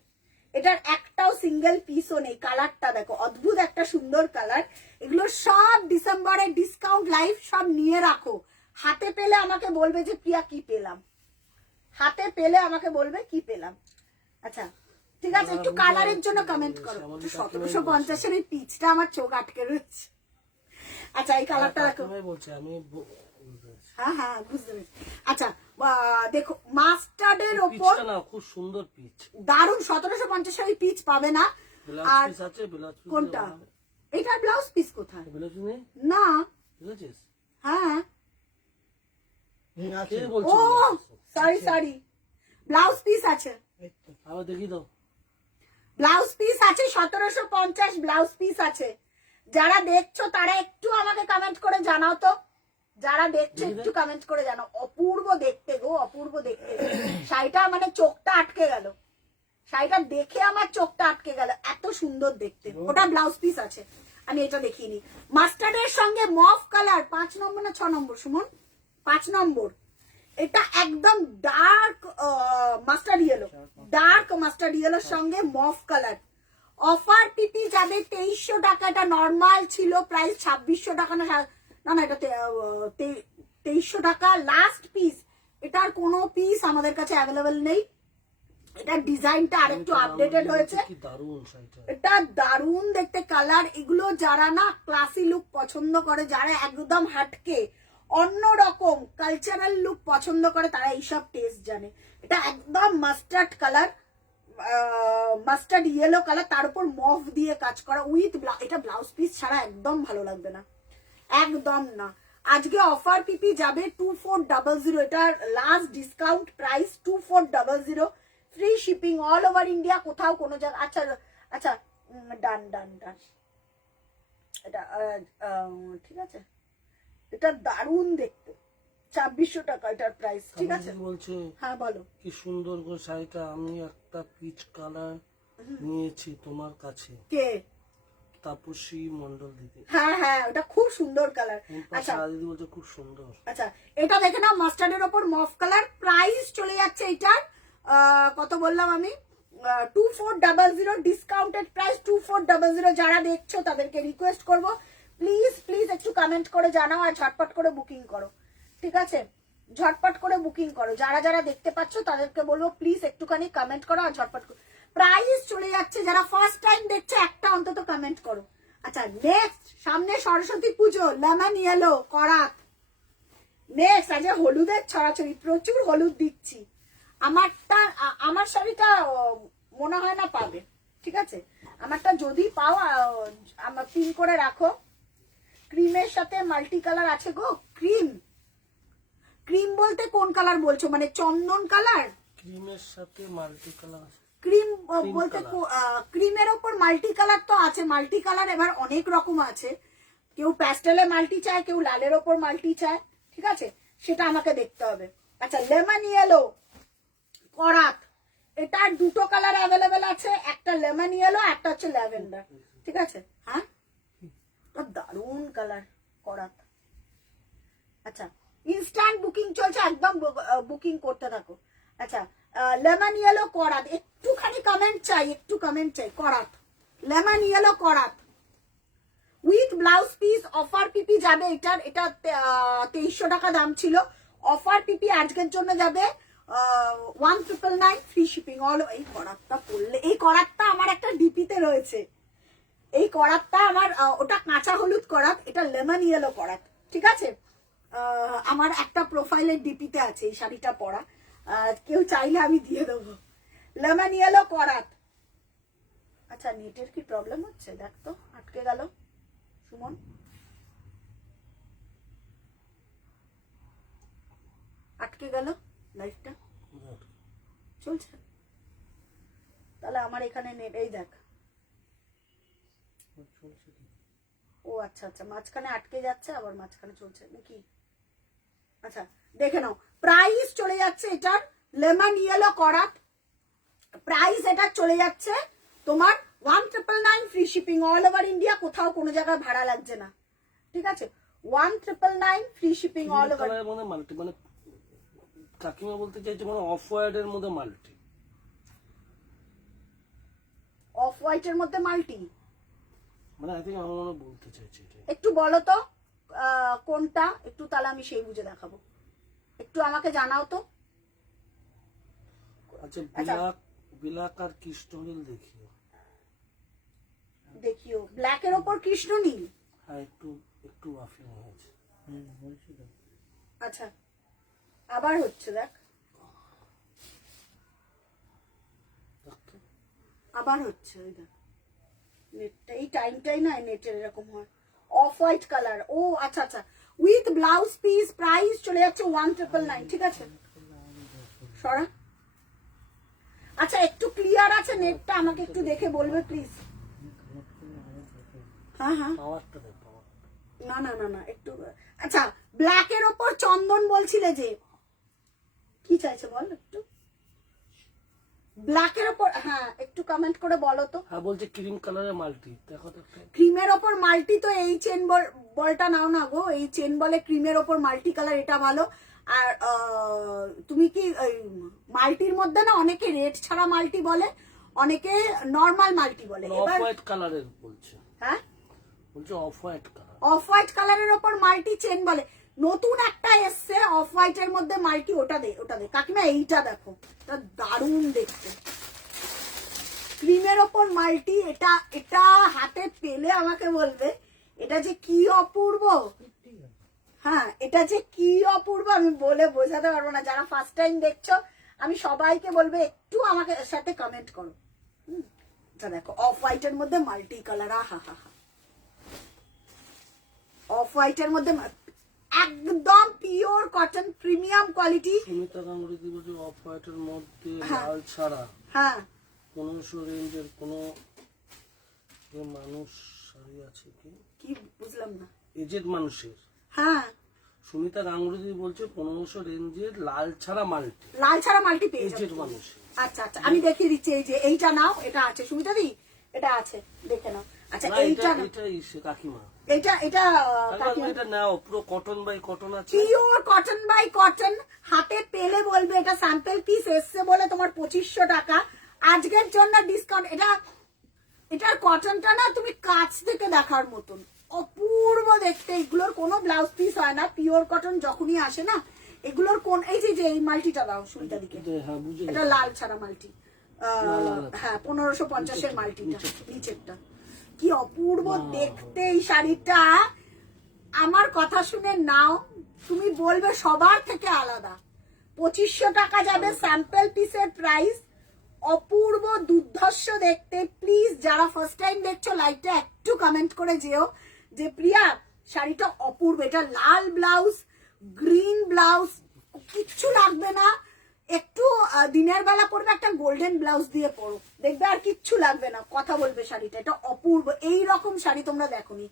এটার একটাও সিঙ্গেল পিসও নেই। কালারটা দেখো, অদ্ভুত একটা সুন্দর কালার। এগুলো সব ডিসেম্বরের ডিসকাউন্ট লাইভ, সব নিয়ে রাখো। হাতে পেলে আমাকে বলবে যে প্রিয়া কি পেলাম, হাতে পেলে আমাকে বলবে কি পেলাম। আচ্ছা ঠিক আছে, একটু কালারের জন্য কমেন্ট করো। 1750-এর এই পিচটা আমার চোখ আটকে রয়েছে। আচ্ছা এই কালারটা দেখো, হ্যাঁ হ্যাঁ বুঝতে পেরেছি। আচ্ছা দেখো, মাস্টার্ডের ওপর খুব সুন্দর পিচ, দারুন। 1750 পিচ পাবে না। আর কোনটা, এটার ব্লাউজ পিস কোথায়? না হ্যাঁ, ও সরি সরি, ব্লাউজ পিস আছে, দেখি তো, ব্লাউজ পিস আছে 1750, ব্লাউজ পিস আছে। যারা দেখছো তারা একটু আমাকে কমেন্ট করে জানাও তো, যারা দেখছো একটু কমেন্ট করে জানাও। অপূর্ব দেখতে গো, অপূর্ব দেখতে। শাড়িটা মানে চোখটা আটকে গেল, শাড়িটা দেখে আমার চোখটা আটকে গেল, এত সুন্দর দেখতে। ওটা ব্লাউজ পিস আছে, আমি এটা দেখিয়ে নি। মাস্টার্ডের সঙ্গে মফ কালার, 5 নম্বর না 6 নম্বর সুমন? 5 নম্বর। এটা একদম dark mustard yellow, dark mustard ইয়েলোর সঙ্গে মফ কালার। অফার পিপি যাবে 2300 টাকা, এটা নর্মাল ছিল প্রাইস 2600 টাকা, না না এটা 2300 টাকা লাস্ট পিস। এটার কোনো পিস আমাদের কাছে অ্যাভেলেবেল নেই। এটার ডিজাইনটা আরেকটু আপডেটেড হয়েছে, এটা দারুণ দেখতে কালার। এগুলো যারা না ক্লাসি লুক পছন্দ করে, যারা একদম হাটকে অন্যরকম কালচারাল লুক পছন্দ করে, তারা এইসব টেস্ট জানে। এটা একদম mustard colour, mustard yellow colour, তার উপর মফ দিয়ে কাজ করা উইথ, এটা ব্লাউজ পিস ছাড়া একদম ভালো লাগবে না, একদম না। আজকে অফার পিপি যাবে 2400, এটার last discount price 2400, free shipping all over India, কোথাও কোনো জায়গা। আচ্ছা আচ্ছা ডান ডান ডান, এটা ঠিক আছে, এটা দারুণ দেখতে, 2600 টাকা এটার প্রাইস, ঠিক আছে? বলছে হ্যাঁ বলো। কি সুন্দর করে শাড়িটা, আমি একটা পিচ কালার নিয়েছি তোমার কাছে, কে? তাপসী মন্ডল দিদি। হ্যাঁ হ্যাঁ, ওটা খুব সুন্দর কালার। আচ্ছা দিদি বলছে খুব সুন্দর। আচ্ছা এটা দেখে নাও, মাস্টার্ডের ওপর মফ কালার, প্রাইস চলে যাচ্ছে এটার কত বললাম আমি, 2400, ডিসকাউন্টেড প্রাইস 2400। যারা দেখছো তাদেরকে রিকোয়েস্ট করব, প্লিজ প্লিজ একটু কমেন্ট করে জানাও আর ঝটপট করে বুকিং করো, ঠিক আছে? ঝটপট করে বুকিং করো। যারা যারা দেখতে পাচ্ছ তাদেরকে বলবো প্লিজ একটুখানি কমেন্ট করো আর ঝটপট করো। প্রাইস চলে যাচ্ছে, যারা ফার্স্ট টাইম দেখছো একটা অন্তত কমেন্ট করো। আচ্ছা নেক্সট, সামনে সরস্বতী পুজো, লেমন ইয়েলো করাত। নেক্সট আজ হলুদের ছড়াছড়ি, প্রচুর হলুদ দিচ্ছি। আমার শাড়িটা মনে হয় না পাবে, ঠিক আছে? আমারটা যদি পাও আমার পিন করে রাখো। ক্রিমের সাথে মাল্টি কালার আছে গো, ক্রিম, ক্রিম বলতে কোন কালার বলছো, মানে চন্দন কালার? ক্রিমের সাথে মাল্টি কালার, ক্রিম বলতে ক্রিমের ওপর মাল্টি কালার তো আছে, মাল্টি কালার এবার অনেক রকম আছে, কেউ প্যাস্টেলে মাল্টি চায়, কেউ লালের ওপর মাল্টি চায়, ঠিক আছে? সেটা আমাকে দেখতে হবে। আচ্ছা লেমন ইয়েলো করাত, এটার দুটো কালার অ্যাভেলেবেল আছে, একটা লেমন ইয়েলো, একটা হচ্ছে ল্যাভেন্ডার, ঠিক আছে? হ্যাঁ দারুন কালার করাত। আচ্ছা ইনস্ট্যান্ট বুকিং চলছে, একদম বুকিং করতে থাকো। আচ্ছা লেমন ইয়েলো করাত, একটুখানি কমেন্ট চাই, একটু কমেন্ট চাই। করাত, লেমন ইয়েলো করাত, উইথ ব্লাউজ পিস অফার পিপি যাবে এটার, এটা 2300 টাকা দাম ছিল। অফার পিপি আজকের জন্য যাবে 1999 ফ্রি শিপিং অল। এই করাতটা পরলে, এই করাতটা আমার একটা ডিপিতে রয়েছে, এই করাতটা আমার ওটা কাঁচা হলুদ করাত, এটা লেমন ইয়েলো করাত, ঠিক আছে? আমার একটা প্রোফাইলের ডিপিতে আছে এই শাড়িটা পরা, কেউ চাইলে আমি দিয়ে দেবো। লেমন ইয়েলো করাত। আচ্ছা নেটের কি প্রবলেম হচ্ছে দেখ তো, আটকে গেল সুমন। আটকে গেল লাইভটা, চলছে তাহলে আমার এখানে নেট, এই দেখ। ও আচ্ছা আচ্ছা, মাঝখানে আটকে যাচ্ছে আবার মাঝখানে চলছে নাকি? আচ্ছা দেখে নাও, প্রাইস চলে যাচ্ছে এটার লেমন ইয়েলো করাত, প্রাইস এটা চলে যাচ্ছে তোমার 1999 free shipping all over India, কোথাও কোনো জায়গায় ভাড়া লাগছে না, ঠিক আছে? 1999 ফ্রি শিপিং অল ওভার। মানে মাল্টি, মানে কাকিমা বলতে চাইছে মানে অফ হোয়াইট এর মধ্যে মাল্টি, অফ হোয়াইট এর মধ্যে মাল্টি, মানে আই থিংক আমার মনে বলতে চাইছে এটা। একটু বলো তো কোনটা, একটু তাহলে আমি সেই বুঝে দেখাবো, একটু আমাকে জানাও তো। আচ্ছা ব্ল্যাক, ব্ল্যাক আর কৃষ্ণনীল দেখিও, দেখিও ব্ল্যাকের ওপর কৃষ্ণ নীল। হ্যাঁ একটু একটু ওয়াফিং হয়েছে। আচ্ছা আবার হচ্ছে দেখ, আবার হচ্ছে ওই দেখ, নেটটা এই টাইমটাই না নেটের এরকম হয়। অফ হোয়াইট কালার, ও আচ্ছা আচ্ছা, উইথ ব্লাউজ পিস, প্রাইস চলে যাচ্ছে 1999, ঠিক আছে? সরা, আচ্ছা একটু ক্লিয়ার আছে নেটটা, আমাকে একটু দেখে বলবে প্লিজ। হ্যাঁ হ্যাঁ, পাওয়ারটা দেখ, পাওয়ার না না না না একটু, আচ্ছা ব্ল্যাকের ওপর চন্দন বলছিলে যে, কি চাইছে বল একটু, ব্ল্যাকের ওপর, হ্যাঁ একটু কমেন্ট করে বলো তো। হ্যাঁ বলছে ক্রিম কালারের মাল্টি, দেখো তো একটা। ক্রিমের ওপর মাল্টি, তো এই চেন বলটা নাও না গো, এই চেন বলে ক্রিমের ওপর মাল্টি কালার, এটা ভালো। আর তুমি কি মাল্টির মধ্যে না অনেকে রেড ছাড়া মাল্টি বলে, অনেকে নরমাল মাল্টি বলে। অফ এবার হোয়াইট কালারের বলছে, হ্যাঁ বলছে off white colour, off white কালারের ওপর মাল্টি চেন বলে। নতুন একটা এসছে অফ হোয়াইট এর মধ্যে মাল্টি, ওটা দে ওটা দে কাকিমা, এইটা দেখো, এটা দারুণ দেখতে, ক্রিমের ওপর মাল্টি, এটা এটা হাতে পেলে আমাকে বলবে এটা যে কি অপূর্ব। হ্যাঁ এটা যে কি অপূর্ব আমি বলে বোঝাতে পারবো না। যারা ফার্স্ট টাইম দেখছো আমি সবাইকে বলবে একটু আমাকে সাথে কমেন্ট করো। আচ্ছা দেখো অফ হোয়াইট এর মধ্যে মাল্টি কালার, হা হা হা, অফ হোয়াইট এর মধ্যে একদম pure cotton premium quality. Sumita Ganguly বলছে অফ হোয়াইট এর মধ্যে লাল ছাড়া হ্যাঁ 1500 রেঞ্জের কোনো মানুষ শাড়ি আছে কি? কি বুঝলাম না। এজেড মানুষের, হ্যাঁ সুমিতা গাঙ্গুলি বলছে 1500 রেঞ্জের লাল ছাড়া মাল্টি, লাল ছাড়া মাল্টি পেয়ে এজেড যাবে। মানুষের। আচ্ছা আচ্ছা আমি দেখিয়ে দিচ্ছি, এই যে এইটা নাও, এটা আছে সুমিতা দি, এটা আছে দেখে নাও। আচ্ছা না, এইটা এটা এটা ইসে কাকিমা, এটা এটা কাকিমা এটা নাও, পুরো কটন বাই কটন আছে, পিওর কটন বাই কটন, হাতে পেলে বলবে এটা স্যাম্পল পিস এসছে বলে তোমার 2500 টাকা আজকের জন্য ডিসকাউন্ট। এটা এটার কটনটা না তুমি কাছ থেকে দেখার মতন অপূর্ব দেখতে, এগুলোর কোনো ব্লাউজ পিস হয় না, পিওর কটন যখনই আসে না এগুলোর কোন, এই যে এই মাল্টিটা দাও সুবিধা দিকে, হ্যাঁ বুঝে এটা লাল ছাড়া মাল্টি, হ্যাঁ 1550 এর মাল্টিটা নিচেরটা, কি অপূর্ব দেখতে এই শাড়িটা। আমার কথা শুনে নাও, তুমি বলবে সবার থেকে আলাদা। 2500 টাকা যাবে স্যাম্পল পিসের প্রাইস, অপূর্ব দুর্ধর্ষ দেখতে। প্লিজ যারা ফার্স্ট টাইম দেখছো লাইভটা একটু কমেন্ট করে যেও যে প্রিয়া শাড়িটা অপূর্ব, এটা লাল ব্লাউজ, গ্রিন ব্লাউজ, কিচ্ছু লাগবে না, একটু দিনের বেলা পরবে একটা গোল্ডেন ব্লাউজ দিয়ে পরো, দেখবে আর কিচ্ছু লাগবে না, কথা বলবে শাড়িটা, এটা অপূর্ব। এই রকম শাড়ি তোমরা দেখোনি,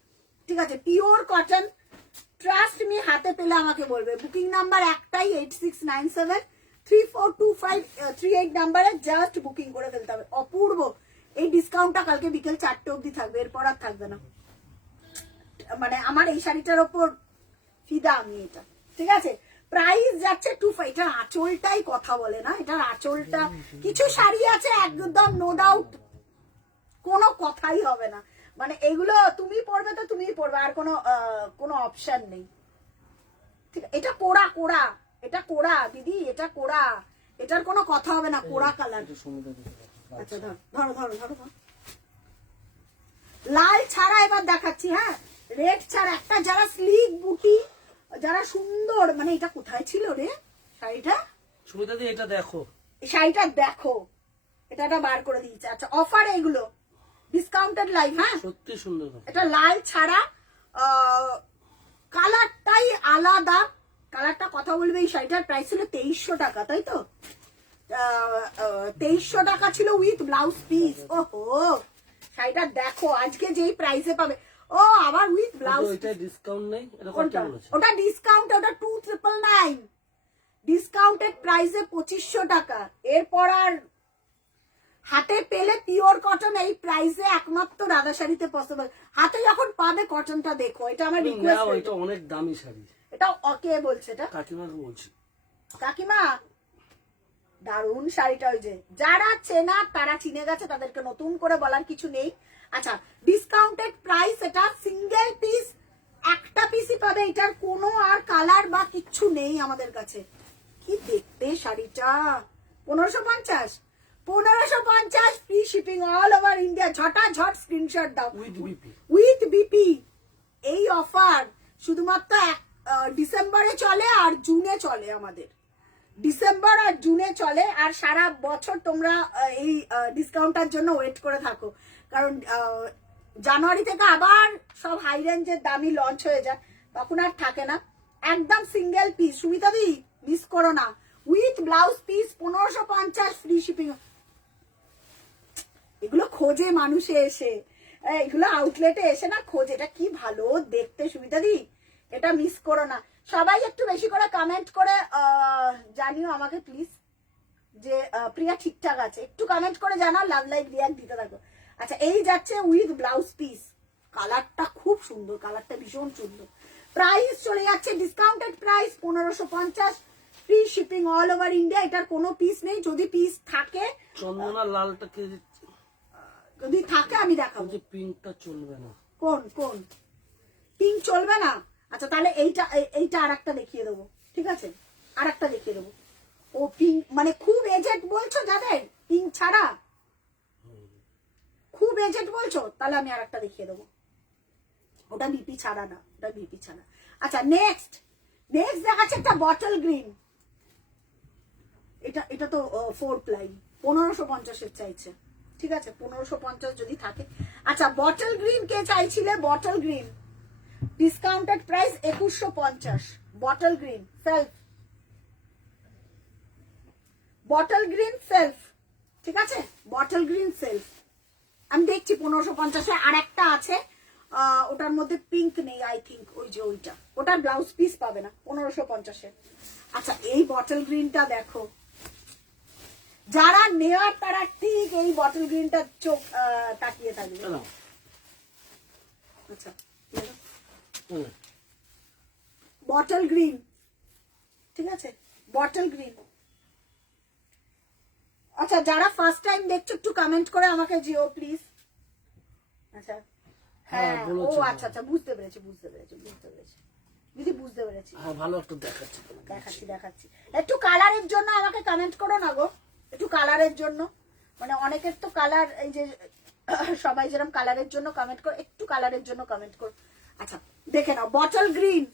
ঠিক আছে? পিওর কটন, ট্রাস্ট মি, হাতে পেলে আমাকে বলবে। বুকিং নাম্বার একটাই 8697342538 নাম্বারে জাস্ট বুকিং করে ফেলতে হবে। অপূর্ব এই ডিসকাউন্টটা কালকে বিকেল 4টে অবধি থাকবে, এরপর আর থাকবে না। মানে আমার এই শাড়িটার ওপর ফিদা আমি, এটা ঠিক আছে? প্রাইস যাচ্ছে 25। এটার আঁচলটাই কথা বলে না, এটার আঁচলটা, কিছু শাড়ি আছে একদম নো ডাউট কোনো কথাই হবে না, মানে এগুলো তুমি পড়বে তো তুমিই পড়বে, আর কোনো অপশন নেই। ঠিক আছে, এটা কোড়া কোড়া, এটা কোড়া দিদি, এটা কোড়া, এটার কোনো কথা হবে না, কোড়া কালার। আচ্ছা ধরো ধরো ধরো ধরো ধরো। লাল ছাড়া এবার দেখাচ্ছি, হ্যাঁ রেড ছাড়া একটা, যারা স্লিক বুটি, যারা সুন্দর, মানে এটা কোথায় ছিল রে শাড়িটা? সুমিতা দি এটা দেখো, এই শাড়িটা দেখো, এটা বার করে দিয়েছে। আচ্ছা অফার এগুলো ডিসকাউন্টেড লাইভ, হ্যাঁ সত্যি সুন্দর। এটা লাল ছাড়া, কালারটাই আলাদা, কালারটা কথা বলবে। এই শাড়িটার প্রাইস ছিল 2300 টাকা, তাই তো? 2300 টাকা ছিল উইথ ব্লাউজ পিস। ওহো শাড়িটা দেখো আজকে যেই প্রাইসে পাবে। ও আবার উইথ ব্লাউজ, ওইটা ডিসকাউন্ট নেই, এটা কত কোনটা? বলেছে? ওটা ডিসকাউন্ট, ওটা 2999, ডিসকাউন্টেড প্রাইসে 2500 টাকা। এরপর আর হাতে পেলে পিওর কটন এই প্রাইসে একমাত্র রাধা শাড়িতে পসিবল। হাতে যখন পাবে কটনটা দেখো, এটা আমার না, রিকোয়েস্ট। এটা অনেক দামি শাড়ি। এটা কে বলছে? এটা কাকিমাকে বলছি। কাকিমা দারুণ শাড়িটা, ওই যে যারা চেনা তারা চিনে গেছে, তাদেরকে নতুন করে বলার কিছু নেই। আচ্ছা ডিসকাউন্টেড প্রাইস, এটা সিঙ্গেল পিস, একটা পিসই পাবে, এটার কোনো আর কালার বা কিচ্ছু নেই আমাদের কাছে। কি দেখতে শাড়িটা, 1550, 1550 free shipping all over India. ঝটাঝট স্ক্রিনশট দাও উইথ বিপি। With BP. এই অফার শুধুমাত্র ডিসেম্বরে চলে আর জুনে চলে, আমাদের ডিসেম্বর আর জুনে চলে, আর সারা বছর তোমরা এই ডিসকাউন্টের জন্য ওয়েট করে থাকো, কারণ জানুয়ারি থেকে আবার সব হাই রেঞ্জের দামি লঞ্চ হয়ে যায়, তখন আর থাকে না। একদম সিঙ্গেল পিস, সুমিতা দি মিস করো না, with blouse piece 1550 free shipping. এগুলো খোঁজে মানুষে এসে, এগুলো আউটলেটে এসে না খোঁজে, এটা কি ভালো দেখতে সুমিতা দি, এটা মিস করো না। সবাই একটু বেশি করে কমেন্ট করে জানিও আমাকে প্লিজ, যে প্রিয়া ঠিকঠাক আছে, একটু কমেন্ট করে জানাও, লাভ লাইক রিয়াক্ট দিতে থাকো। আচ্ছা এই যাচ্ছে উইথ ব্লাউজ পিস, কালারটা খুব সুন্দর, কালারটা ভীষণ সুন্দর। প্রাইস চলে যাচ্ছে discounted price 1550 free shipping all over India. এটার কোনো পিস নেই, যদি পিস থাকে, চন্দনা লালটাকে যদি থাকে আমি দেখাবো। যে পিঙ্কটা চলবে না। কোন কোন পিঙ্ক চলবে না? আচ্ছা তাহলে এইটা আর একটা দেখিয়ে দেবো, ঠিক আছে আর একটা দেখিয়ে দেবো। ও পিঙ্ক মানে খুব এজেড বলছো, যাদের পিঙ্ক ছাড়া খুব এজেড বলছো, তাহলে আমি আর একটা দেখিয়ে দেবো। ওটা বিপি ছাড়া না, ওটা বিপি ছাড়া। আচ্ছা নেক্সট দেখাচ্ছে একটা বটল গ্রিন, এটা তো 4 প্লাই, 1550 চাইছে, ঠিক আছে 1550 যদি থাকে। আচ্ছা বটল গ্রিন কে চাইছিলে? Bottle green discounted price 2150, bottle green self, bottle green self, ঠিক আছে বটল গ্রিন সেলফ। আমি দেখছি 1550। আর একটা আছে, ওটার মধ্যে পিঙ্ক নেই আই থিঙ্ক, ওই যে ওইটা, ওটার ব্লাউজ পিস পাবে না 1550। আচ্ছা এই বটল গ্রিনটা দেখো, যারা নেওয়ার তারা ঠিক এই বটল গ্রিনটা চোখ তাকিয়ে থাকবে। আচ্ছা বটল গ্রিন, ঠিক আছে বটল গ্রিন। আচ্ছা যারা ফার্স্ট টাইম দেখছো একটু কমেন্ট করে আমাকে জিও প্লিজ। আচ্ছা হ্যাঁ ও আচ্ছা আচ্ছা বুঝতে পেরেছি দিদি, বুঝতে পেরেছি। হ্যাঁ ভালো একটু দেখাচ্ছি। একটু কালারের জন্য আমাকে কমেন্ট করো না গো, একটু কালারের জন্য, মানে অনেকের তো কালার, এই যে সবাই যেরকম কালারের জন্য কমেন্ট করো, একটু কালারের জন্য কমেন্ট করো। আচ্ছা দেখে নাও বটল গ্রিন,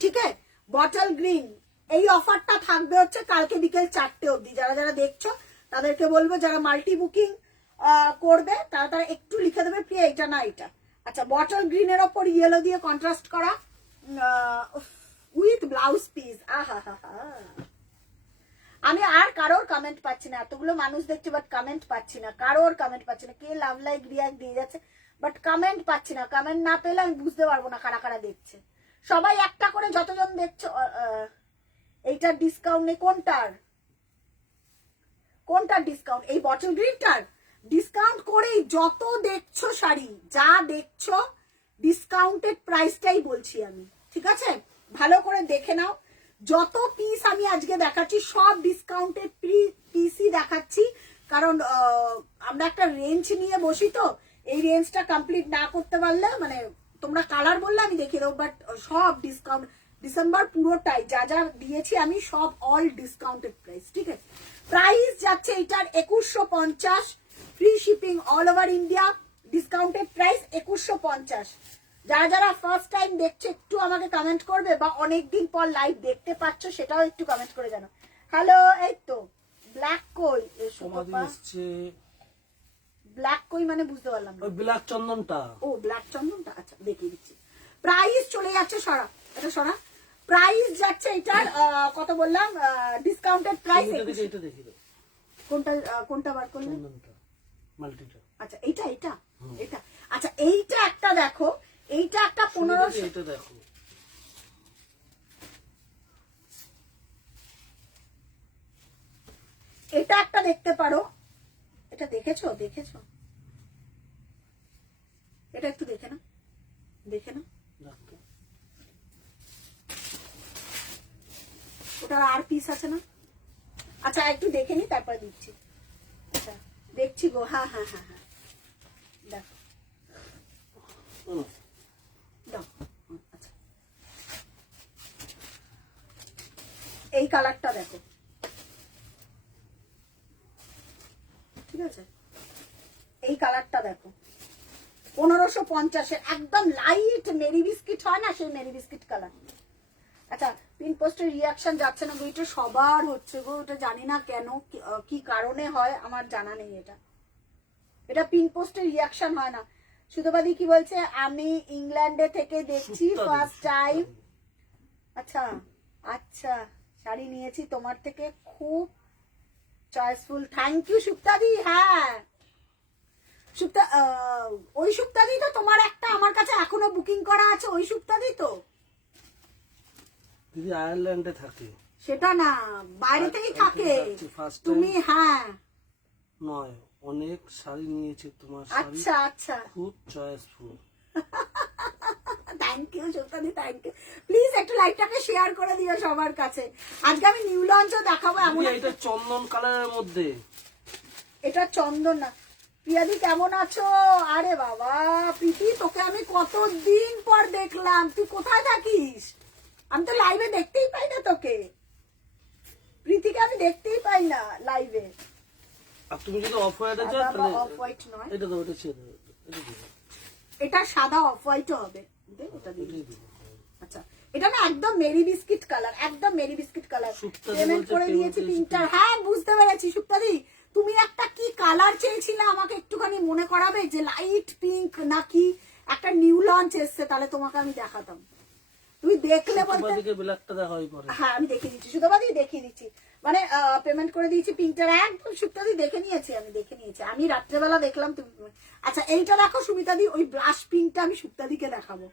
ঠিক আছে বটল গ্রিন। এই অফারটা থাকবে হচ্ছে কালকে বিকেল 4টে অবধি। যারা যারা দেখছো তাদেরকে বলবো, যারা মাল্টি বুকিং করবে তারা একটু লিখে দেবে প্রিয়া এটা না এটা। আচ্ছা বটল গ্রিনের ওপর ইয়েলো দিয়ে কন্ট্রাস্ট করা উইথ ব্লাউজ পিস। আহা হা হা, আমি আর কারোর কমেন্ট পাচ্ছি না, এতগুলো মানুষ দেখছি বাট কমেন্ট পাচ্ছি না, কারোর কমেন্ট পাচ্ছি না। কে লাভ লাইক রিয়াক্ট দিয়ে যাচ্ছে বাট কমেন্ট পাচ্ছি না। কমেন্ট না পেলে আমি বুঝতে পারবো না কারা কারা দেখছে। সবাই একটা করে যতজন দেখছো, এইটার ডিসকাউন্ট নেই। কোনটার ডিসকাউন্ট? এই বটল গ্রিনটার ডিসকাউন্ট করেই যত দেখছো শাড়ি, যা দেখছো ডিসকাউন্টেড প্রাইসটাই বলছি আমি, ঠিক আছে ভালো করে দেখে নাও। যত পিস আমি আজকে দেখাচ্ছি সব ডিসকাউন্টেড পিসই দেখাচ্ছি, কারণ আমরা একটা রেঞ্জ নিয়ে বসি তো, এই রেঞ্জটা কমপ্লিট না করতে পারলে মানে তোমরা কালার বললে আমি দেখিয়ে দেবো, বাট সব ডিসকাউন্ট ডিসেম্বর পুরোটাই যা যা দিয়েছি আমি সব অল ডিসকাউন্টেড প্রাইস, ঠিক আছে। প্রাইস যাচ্ছে এটার 2150, free shipping all over India, discounted price 2150। যারা যারা ফার্স্ট টাইম দেখছো একটু আমাকে কমেন্ট করবে, বা অনেকদিন পর লাইভ দেখতে পাচ্ছ সেটাও একটু কমেন্ট করে জানো। হ্যালো, এই তো ব্ল্যাক কই এসো সমাধি বাবা। এসছে। ব্ল্যাক কই মানে বুঝতে পারলাম না। ওই ব্ল্যাক চন্দনটা। ও ব্ল্যাক চন্দনটা, আচ্ছা দেখিয়ে দিচ্ছি। প্রাইস চলে যাচ্ছে সরা, এটা সরা। প্রাইস যাচ্ছে এটার কত বললাম, ডিসকাউন্টেড প্রাইস। এটা দেখি দাও। কোনটা কোনটা বার করলে? চন্দনটা মাল্টিটা। আচ্ছা এইটা এটা এটা আচ্ছা এইটা একটা দেখো, এইটা একটা 1500। এটা দেখো, এটা একটা দেখতে পারো, এটা দেখেছো দেখেছো, এটা একটু দেখে না, দেখে না, দেখো। ওটার আর পিস আছে না? আচ্ছা একটু দেখে নি তারপরে দিচ্ছি। আচ্ছা দেখছি গো, হ্যাঁ হ্যাঁ হ্যাঁ হ্যাঁ, দেখো দাও। আচ্ছা এই কালারটা দেখো, ঠিক আছে, এই কালারটা দেখো 1550 একদম লাইট মেরি বিস্কিট হয় না, সেই মেরি বিস্কিট কালার। আচ্ছা পিন পোস্টের রিয়াকশন যাচ্ছে না গো, এটা সবার হচ্ছে গো, ওটা জানি না কেন, কি কারণে হয় আমার জানা নেই। এটা পিন পোস্টের রিয়াকশন হয় না। সুতোবাদী কি বলছে, আমি ইংল্যান্ডে থেকে দেখছি ফার্স্ট টাইম। আচ্ছা আচ্ছা, শাড়ি নিয়েছি তোমার থেকে, খুব চয়েসফুল, থ্যাংক ইউ সুপ্তাদি। হ্যাঁ সুপ্তা, ওই সুপ্তাদি তো তোমার একটা আমার কাছে এখনো বুকিং করা আছে, ওই সুপ্তাদি তো। দিদি আয়ারল্যান্ডে থাকে। সেটা না, বাইরে থেকেই থাকে তুমি। হ্যাঁ নয়, অনেক শাড়ি নিয়েছে তোমার শাড়ি, আচ্ছা আচ্ছা, খুব চয়েসফুল। থ্যাংক ইউ সুপ্তাদি, থ্যাংক ইউ। প্লিজ একটু লাইভটাকে শেয়ার করে দিও সবার কাছে। আজকে আমি নিউ লঞ্চও দেখাবো এমন। এটা চন্দন কালারের মধ্যে, এটা চন্দন না। প্রিয়াদি কেমন আছো? আরে বাবা প্রীতি, তোকে আমি কতদিন পর দেখলাম, তুই কোথায় থাকিস? আমি তো লাইভে দেখতেই পাই না তোকে, প্রীতিকে আমি দেখতেই পাই না লাইভে। আর তুমি যদি অফ হোয়াইটে যাও তাহলে অফ হোয়াইট নয়, এটা দাও, এটা ছেড়ে দাও, এটা দিও। এটা সাদা অফ হোয়াইটও হবে, দে এটা দিয়ে। এটাই দিও। আচ্ছা এটা না একদম মেরি বিস্কিট কালার, একদম মেরি বিস্কিট কালার। সুপ্তাদি পেমেন্ট বলছে করে payment দিয়েছি করেছি। তিনটা। হ্যাঁ বুঝতে পেরেছি সুপ্তাদি, তুমি একটা কি কালার চেয়েছিলে আমাকে একটুখানি মনে করাবে, যে লাইট পিঙ্ক নাকি একটা নিউ লঞ্চ এসছে, তাহলে তোমাকে আমি দেখাতাম, তুমি দেখলে বলতে। তোমাদেরকে ব্ল্যাকটা দেখাই পরে। হ্যাঁ আমি দেখিয়ে দিচ্ছি সুতোবাদি, দেখিয়ে দিচ্ছি, মানে পেমেন্ট করে দিয়েছি পিঙ্কটার, একদম সুপ্তাদি দেখে নিয়েছি, আমি দেখে নিয়েছি, আমি রাত্রেবেলা দেখলাম তুমি। আচ্ছা এইটা দেখো সুমিতাদি, ওই ব্লাশ পিঙ্কটা আমি সুপ্তাদিকে দেখাবো,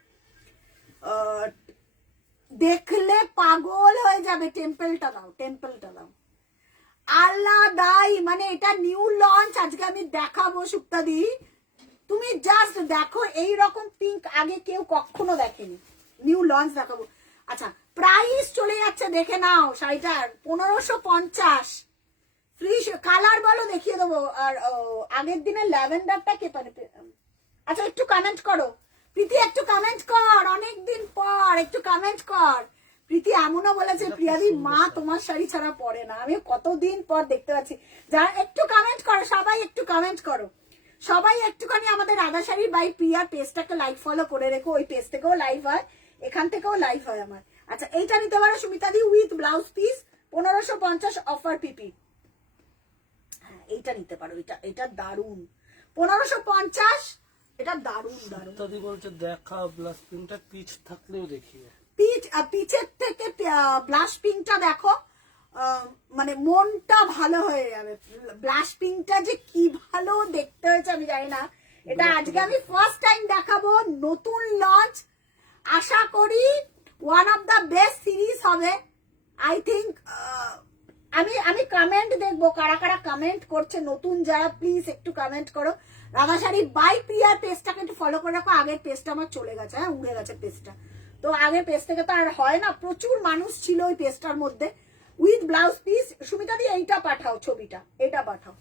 দেখলে পাগল হয়ে যাবে। টেম্পলটা দাও, টেম্পলটা দাও, আলাদাই, মানে এটা নিউ লঞ্চ আজকে আমি দেখাবো সুপ্তাদি, তুমি জাস্ট দেখো, এই রকম পিঙ্ক আগে কেউ কখনো দেখেনি, নিউ লঞ্চ দেখাবো। আচ্ছা প্রাইস চলে যাচ্ছে, দেখে নাও শাড়িটার 1550, ফ্রি কালার বলো দেখিয়ে দেবো। আর আগের দিনের ল্যাভেন্ডারটা কে পারে? আচ্ছা একটু কমেন্ট করো প্রীতি, একটু কমেন্ট কর, অনেকদিন পর একটু কমেন্ট কর। প্রীতি এমনও বলেছে, প্রিয়াদি মা তোমার শাড়ি ছাড়া পরে না, আমি কতদিন পর দেখতে পাচ্ছি। যারা একটু কমেন্ট করো, সবাই একটু কমেন্ট করো, সবাই একটুখানি আমাদের রাধা শাড়ির বাই প্রিয়া পেজটাকে লাইক ফলো করে রেখো, ওই পেজ থেকেও লাইভ হয়, এখান থেকেও লাইভ হয় আমার। আচ্ছা এইটা নিতে পারো সুমিতাদি, উইথ ব্লাউজ পিস 1550 অফার পিপি। হ্যাঁ এইটা নিতে পারো, এটা এটা দারুন, 1550, এটা দারুন দারুন। দাদি বলছে দেখা ব্লাশ প্রিন্টটা পিচ থাকলেও দেখিও। পিচের থেকে ব্লাশ পিঙ্কটা দেখো, মানে মনটা ভালো হয়ে যাবে। ব্লাশ পিঙ্কটা যে কি ভালো দেখতে হয়েছে আমি জানি না, এটা আজকে আমি ফার্স্ট টাইম দেখাবো, নতুন লঞ্চ, আশা করি one of the best series হবে আই থিঙ্ক। আমি কমেন্ট দেখবো কারা কারা কমেন্ট করছে, নতুন যারা প্লিজ একটু কমেন্ট করো। রাধা শাড়ি বাই প্রিয়ার পেজটাকে একটু ফলো করে রাখো, আগের পেজটা আমার চলে গেছে, হ্যাঁ উড়ে গেছে পেজটা, তো আগের পেজ থেকে তো আর হয় না, প্রচুর মানুষ ছিল ওই পেজটার মধ্যে। উইথ ব্লাউজ পিস সুমিতা দি এইটা পাঠাও, ছবিটা এটা পাঠাও,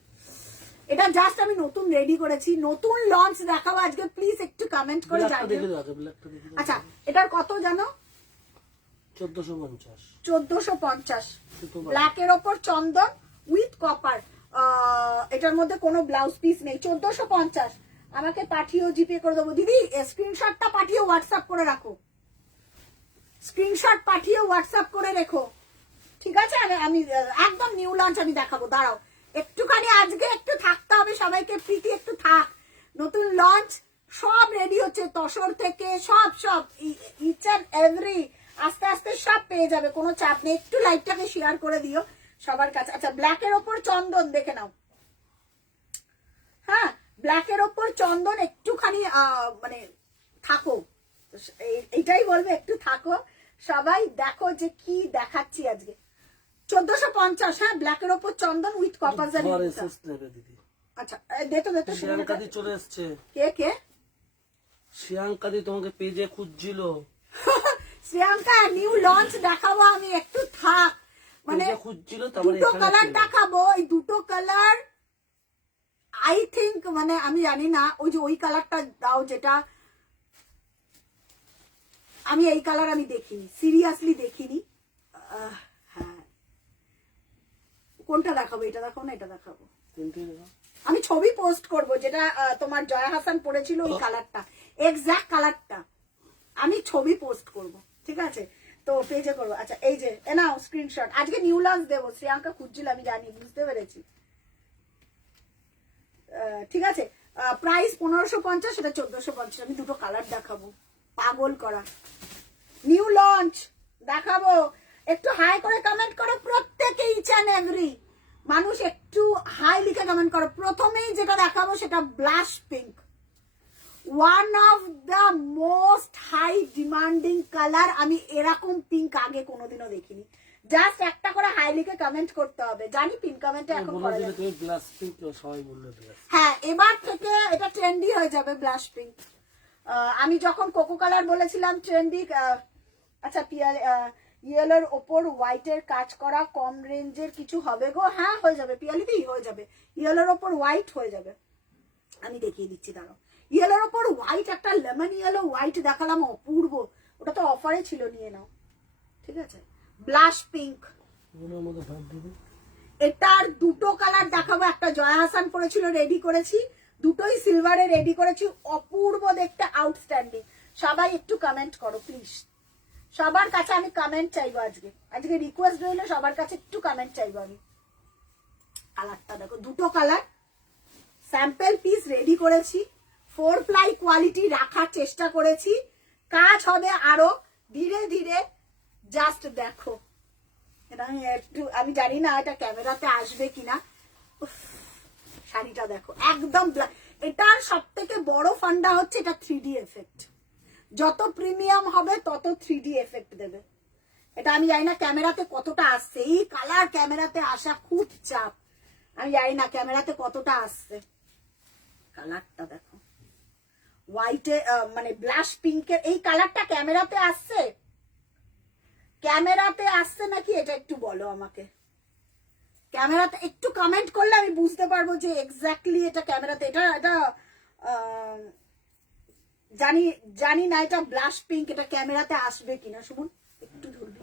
এটা জাস্ট আমি নতুন রেডি করেছি, নতুন লঞ্চ দেখাবো আজকে, প্লিজ একটু কমেন্ট করে জানিও। আচ্ছা এটার কত জানো? 1450। 1450 ব্ল্যাকের ওপর চন্দন উইথ কপার। এটার মধ্যে কোনো ব্লাউজ পিস নেই। 1450 আমাকে পাঠিয়েও, জিপে করে দেবো। দিদি স্ক্রিনশটটা পাঠিয়ে হোয়াটসঅ্যাপ করে রাখো, স্ক্রিনশট পাঠিয়ে হোয়াটসঅ্যাপ করে রেখো, ঠিক আছে? আমি একদম নিউ লঞ্চ আমি দেখাবো, দাঁড়াও একটুখানি, আজকে একটু থাকতে হবে সবাইকে, প্রীতি একটু থাক। নতুন লঞ্চ সব রেডি হচ্ছে, তসর থেকে সব ইচ অ্যান্ড এভরি, আস্তে আস্তে সব পেয়ে যাবে, কোনো চাপ নেই। একটু লাইভটাকে শেয়ার করে দিও সবার কাছে। আচ্ছা ব্ল্যাকের ওপর চন্দন দেখে নাও, হ্যাঁ ব্ল্যাকের ওপর চন্দন, একটুখানি মানে থাকো, এইটাই বলবে, একটু থাকো সবাই, দেখো যে কি দেখাচ্ছি আজকে। 1450, হ্যাঁ ব্ল্যাকের ওপর চন্দন উইথ কপার জারি। আচ্ছা দেখো শ্রিয়াঙ্কাদি চলে এসছে। কে? শ্রিয়াঙ্কাদি তোমাকে পেজে খুঁজছিল। শ্রিয়াঙ্কা নিউ লঞ্চ দেখাবো আমি, একটু থাক, মানে খুঁজছিল, দুটো কালার দেখাবো, এই দুটো কালার আই থিঙ্ক, মানে আমি জানি না, ওই যে ওই কালারটা দাও যেটা, আমি এই কালার আমি দেখিনি, সিরিয়াসলি দেখিনি। হ্যাঁ কোনটা দেখাবো? এটা দেখাবো না এটা দেখাবো? আমি ছবি পোস্ট করব, যেটা তোমার জয়া হাসান পড়েছিল ওই কালারটা, এক্সাক্ট কালারটা আমি ছবি পোস্ট করব, ঠিক আছে? তো পেজে করবো। আচ্ছা এই যে নাও স্ক্রিনশট, আজকে নিউ লঞ্চ দেবো। শ্রিয়াঙ্কা খুঁজছিল, আমি জানি, বুঝতে পেরেছি, ঠিক আছে? প্রাইস 1550, সেটা 1450। আমি দুটো কালার দেখাবো, পাগল করা নিউ লঞ্চ দেখাবো। একটু হাই করে কমেন্ট করো প্রত্যেকে, ইচ অ্যান্ড এভরি মানুষ একটু হাই লিখে কমেন্ট করো। প্রথমেই যেটা দেখাবো সেটা blush pink, one of the most high demanding colour. আমি এরকম পিঙ্ক আগে কোনোদিনও দেখিনি। জাস্ট একটা করে হাই লিখে কমেন্ট করতে হবে, জানি পিন কমেন্টে এখন করা যাবে। হ্যাঁ এবার থেকে এটা ট্রেন্ডি হয়ে যাবে ব্লাশ পিঙ্ক। আমি যখন কোকো কালার বলেছিলাম ট্রেন্ডি, আচ্ছা ইয়েলোর ওপর হোয়াইটের কাজ করা, কম রেঞ্জের কিছু হবে গো? হ্যাঁ হয়ে যাবে পিয়ালিতেই হয়ে যাবে, ইয়েলোর ওপর হোয়াইট হয়ে যাবে। আমি দেখিয়ে দিচ্ছি, দাঁড়াও। ইয়েলোর ওপর হোয়াইট, একটা লেমন ইয়েলো হোয়াইট দেখালাম, অপূর্ব, ওটা তো অফারে ছিল, নিয়ে নাও, ঠিক আছে? ব্লাশ পিঙ্ক, এটার দুটো কালার দেখাবো, একটা জয়া হাসান পরেছিল, রেডি করেছি, দুটোই সিলভারে রেডি করেছি, অপূর্ব দেখতে, আউটস্ট্যান্ডিং। সবাই একটু কমেন্ট করো প্লিজ, সবার কাছে আমি কমেন্ট চাইবো, আজকে রিকোয়েস্ট রইল, সবার কাছে একটু কমেন্ট চাইবো আমি। কালারটা দেখো, দুটো কালার স্যাম্পল পিস রেডি করেছি, 4 প্লাই কোয়ালিটি রাখার চেষ্টা করেছি, কাজ হবে আরো ধীরে ধীরে, জাস্ট দেখো। এটা আমি জানি না এটা ক্যামেরাতে আসবে কিনা, শাড়িটা দেখো একদম। এটার সব থেকে বড় ফান্ডা হচ্ছে এটা 3D এফেক্ট, যত প্রিমিয়াম হবে তত 3D এফেক্ট দেবে। এটা আমি জানি না ক্যামেরাতে কতটা আসছে, এই কালার ক্যামেরাতে আসা খুব চাপ, আমি জানি না ক্যামেরাতে কতটা আসছে। কালারটা দেখো, হোয়াইটে মানে ব্লাশ পিঙ্কের এই কালারটা ক্যামেরাতে আসছে, ক্যামেরাতে আসছে নাকি এটা একটু বলো আমাকে। ক্যামেরাতে একটু কমেন্ট করলে আমি বুঝতে পারবো যে এক্স্যাক্টলি এটা ক্যামেরাতে, এটা জানি না এটা ব্লাশ পিঙ্ক, এটা ক্যামেরাতে আসবে কিনা। শুনুন একটু ধরবি,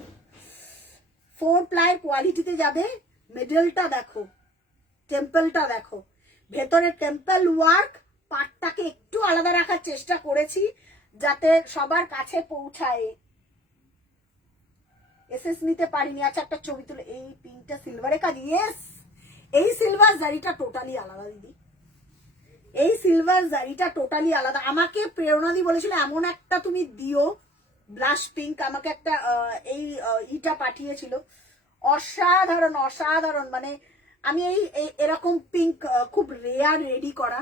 4 প্লাই কোয়ালিটিতে যাবে। মিডলটা দেখো, টেম্পলটা দেখো, ভেতরে টেম্পল ওয়ার্ক, পাটটাকে একটু আলাদা রাখার চেষ্টা করেছি যাতে সবার কাছে পৌঁছায়। এসএস নিতে পারিনি। আচ্ছা একটা ছবি তুলে, এই পিঙ্কটা সিলভারে কাজ, ইয়েস এই সিলভার জারিটা টোটালি আলাদা দিদি, এই সিলভার জারিটা টোটালি আলাদা। আমাকে প্রেরণাদি বলেছিল এমন একটা তুমি দিও ব্লাশ পিঙ্ক, আমাকে একটা এই ইটা পাঠিয়েছিল, অসাধারণ অসাধারণ, মানে আমি এই এরকম পিঙ্ক খুব রেয়ার রেডি করা।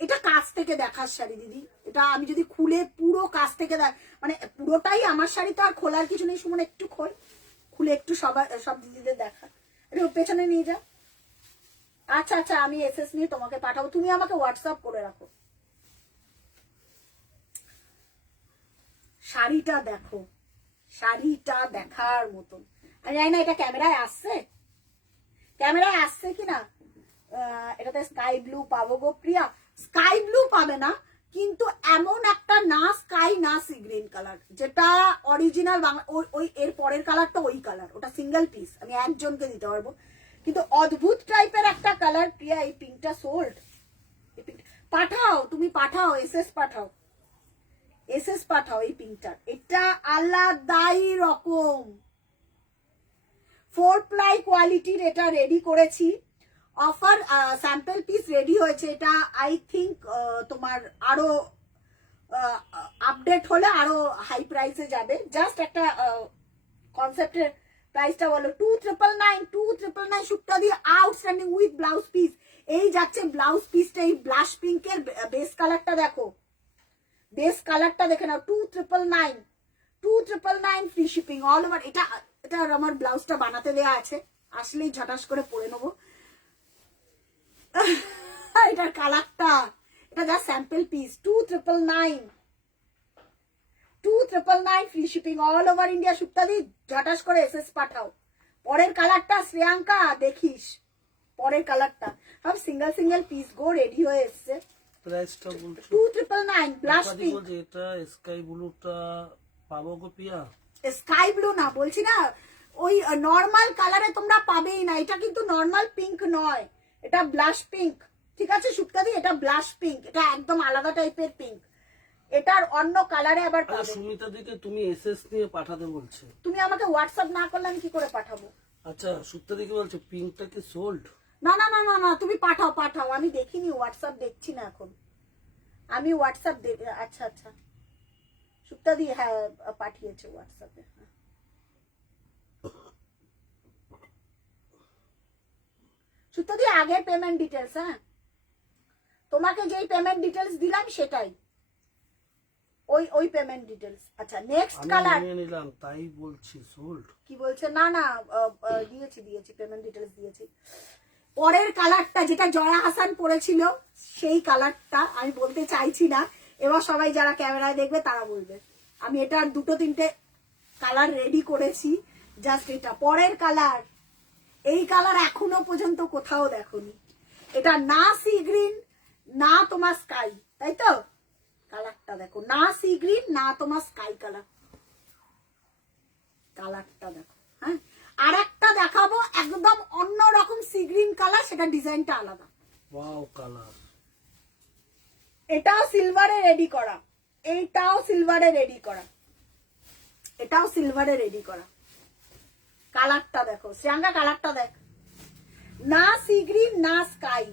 এটা কাছ থেকে দেখার শাড়ি দিদি, এটা আমি যদি খুলে পুরো কাছ থেকে মানে পুরোটাই আমার শাড়ি, তো আর খোলার কিছু নেই। সুমন একটু খুলে একটু সব দিদিদের দেখা, একটু পেছনে নিয়ে যাও। আচ্ছা আচ্ছা আমি এসএস নিয়ে তোমাকে পাঠাবো, তুমি আমাকে হোয়াটসঅ্যাপ করে রাখো। শাড়িটা দেখো, শাড়িটা দেখার মতন। আমি জানি না এটা ক্যামেরায় আসছে, ক্যামেরায় আসছে কিনা, এটাতে স্কাই ব্লু পাবো গো প্রিয়া। স্কাই ব্লু পাবে না, কিন্তু এমন একটা না স্কাই না সি গ্রিন কালার, যেটা অরিজিনাল বাংলা ওই এর পরের কালারটা ওই কালার, ওটা সিঙ্গেল পিস, আমি একজনকে দিতে পারবো। কিন্তু অদ্ভুত টাইপের একটা কালার প্রিয়া। এই পিঙ্কটা সোল্ড, পাঠাও তুমি, পাঠাও, এসএস পাঠাও, এসএস পাঠাও এই পিঙ্কটা। এটা আলাদাই রকম 4 প্লাই কোয়ালিটির এটা রেডি করেছি। অফার স্যাম্পল পিস রেডি হয়েছে, এটা আই থিঙ্ক তোমার আরো আপডেট হলে আরো হাই প্রাইসে যাবে। জাস্ট একটা কনসেপ্টের প্রাইসটা বলো। 2,999 শুটটা দিয়ে আউটস্ট্যান্ডিং উইথ ব্লাউজ পিস। এই যাচ্ছে ব্লাউজ পিসটা, এই ব্লাশ পিঙ্কের বেস কালারটা দেখো, বেস কালারটা দেখে নাও। 2,999 ফ্রি শিপিং অল ওভার। এটা এটা আমার ব্লাউজটা বানাতে দেওয়া আছে, আসলেই ঝটাস করে পরে নেবো। এটার কালারটা, এটা যা sample piece. 2,999 free shipping all over India. সুপ্তাদি ঝটাস করে এসএস পাঠাও। পরের কালারটা শ্রেয়াঙ্কা দেখিস, পরের কালারটা সব সিঙ্গেল সিঙ্গেল পিস গো রেডি হয়ে এসছে। প্রাইসটা বলছো 2,999 ব্লাশ পিঙ্ক। বলছে এটা স্কাই ব্লুটা পাবো গো প্রিয়া। স্কাই ব্লু না, বলছি না ওই নর্মাল কালারে তোমরা পাবেই না। এটা কিন্তু নর্মাল পিঙ্ক নয়, এটা ব্লাশ পিঙ্ক, ঠিক আছে সুপ্তাদি? এটা ব্লাশ পিঙ্ক, এটা একদম আলাদা টাইপের পিঙ্ক। এটার অন্য কালারে আবার পাবে। সুমিতা দিকে তুমি এসএস নিয়ে পাঠাতে বলছে। তুমি আমাকে হোয়াটসঅ্যাপ না করলে আমি কি করে পাঠাবো? আচ্ছা সুপ্তা দিকে বলছে পিঙ্কটা কি সোল্ড? না না না না না, তুমি পাঠাও পাঠাও, আমি দেখিনি, হোয়াটসঅ্যাপ দেখছি না এখন আমি। হোয়াটসঅ্যাপ আচ্ছা আচ্ছা সুপ্তাদি হ্যাঁ পাঠিয়েছে হোয়াটসঅ্যাপে। সুপ্তাদি আগের পেমেন্ট ডিটেলস, হ্যাঁ তোমাকে যেই পেমেন্ট ডিটেলস দিলাম সেটাই, ওই পেমেন্ট ডিটেলস। আচ্ছা নেক্সট কালার নিয়ে নিলাম, তাই বলছি সোল্ড। কি বলছে? না না দিয়েছি পেমেন্ট ডিটেলস দিয়েছি। পরের কালারটা যেটা জয়া হাসান পরেছিল সেই কালারটা আমি বলতে চাইছি না, এবার সবাই যারা ক্যামেরায় দেখবে তারা বলবে। আমি এটার 2-3টে কালার রেডি করেছি, জাস্ট এটা পরের কালার। এই কালার এখনো পর্যন্ত কোথাও দেখোনি। এটা না সি গ্রিন না তোমার স্কাই, তাই তো? কালারটা দেখো, না সি গ্রিন না তোমার স্কাই কালার, কালারটা দেখো। হ্যাঁ আর একটা দেখাবো একদম অন্যরকম সি গ্রিন কালার, সেটা ডিজাইনটা আলাদা। Wow colour. এটাও সিলভারে রেডি করা, এইটাও সিলভারে রেডি করা, এটাও সিলভারে রেডি করা। কালারটা দেখো শ্রেয়াঙ্কা, কালারটা দেখ, না সি গ্রিন না স্কাই।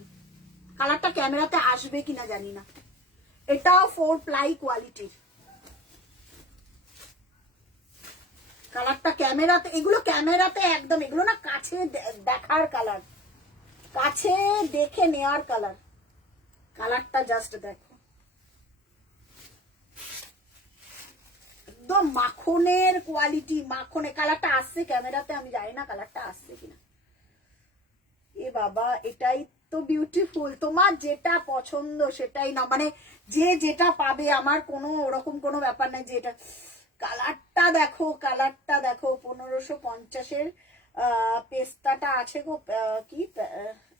কালারটা ক্যামেরাতে আসবে কিনা জানি না। এটাও 4 প্লাই কোয়ালিটির। কালারটা ক্যামেরাতে, এগুলো ক্যামেরাতে একদম, এগুলো না কাছে দেখার কালার, কাছে দেখে নেওয়ার কালার। কালারটা জাস্ট দেখো, একদম মাখনের কোয়ালিটি, মাখনে। কালারটা আসছে ক্যামেরাতে, আমি জানি না কালারটা আসছে কিনা। এ বাবা এটাই তো বিউটিফুল। তোমার যেটা পছন্দ সেটাই না, মানে যে যেটা পাবে, আমার কোনো ওরকম কোনো ব্যাপার নাই যে এটা। কালারটা দেখো, কালারটা দেখো। 1550-এর পেস্তাটা আছে গো, কি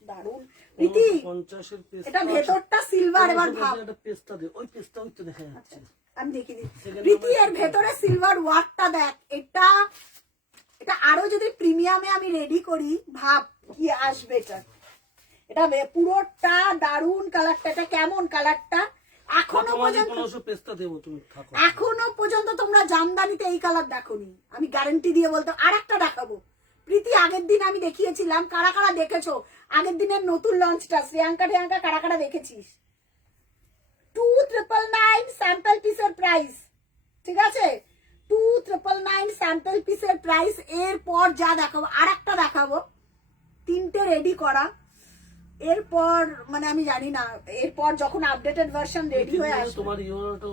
দারুন প্রীতি। 50-এর পেস্তা, এটা ভেতরটা সিলভার। এবার ভাব, একটা পেস্তা দে, ওই পেস্তা ওই তো দেখা যাচ্ছে। আমি দেখিয়ে দিই প্রীতি, এর ভেতরে সিলভার ওয়ার্কটা দেখ। এটা এটা আরো যদি প্রিমিয়ামে আমি রেডি করি, ভাব কি আসবে এটা। এটা পুরোটা দারুন কালারটা। এটা কেমন কালারটা? এখনো পর্যন্ত পেস্তা দেবো, তুমি থাকো। এখনো পর্যন্ত তোমরা জামদানিতে এই কালার দেখোনি, আমি গ্যারান্টি দিয়ে বলতে। আর একটা দেখাবো প্রীতি, আগের দিন আমি দেখিয়েছিলাম, কারা কারা দেখেছো আগের দিনের নতুন লঞ্চটা? শ্রেয়াঙ্কা ঠেয়াঙ্কা কারা কারা দেখেছিস? 2,999 স্যাম্পল পিসের প্রাইস, ঠিক আছে? 2,999 স্যাম্পল পিসের প্রাইস। এরপর যা দেখাবো, আর একটা দেখাবো, 3টে রেডি করা। এরপর মানে আমি জানি না, এরপর যখন আপডেটেড ভার্সন রেডি হয়ে আসবে। তোমার ইয়েলোটা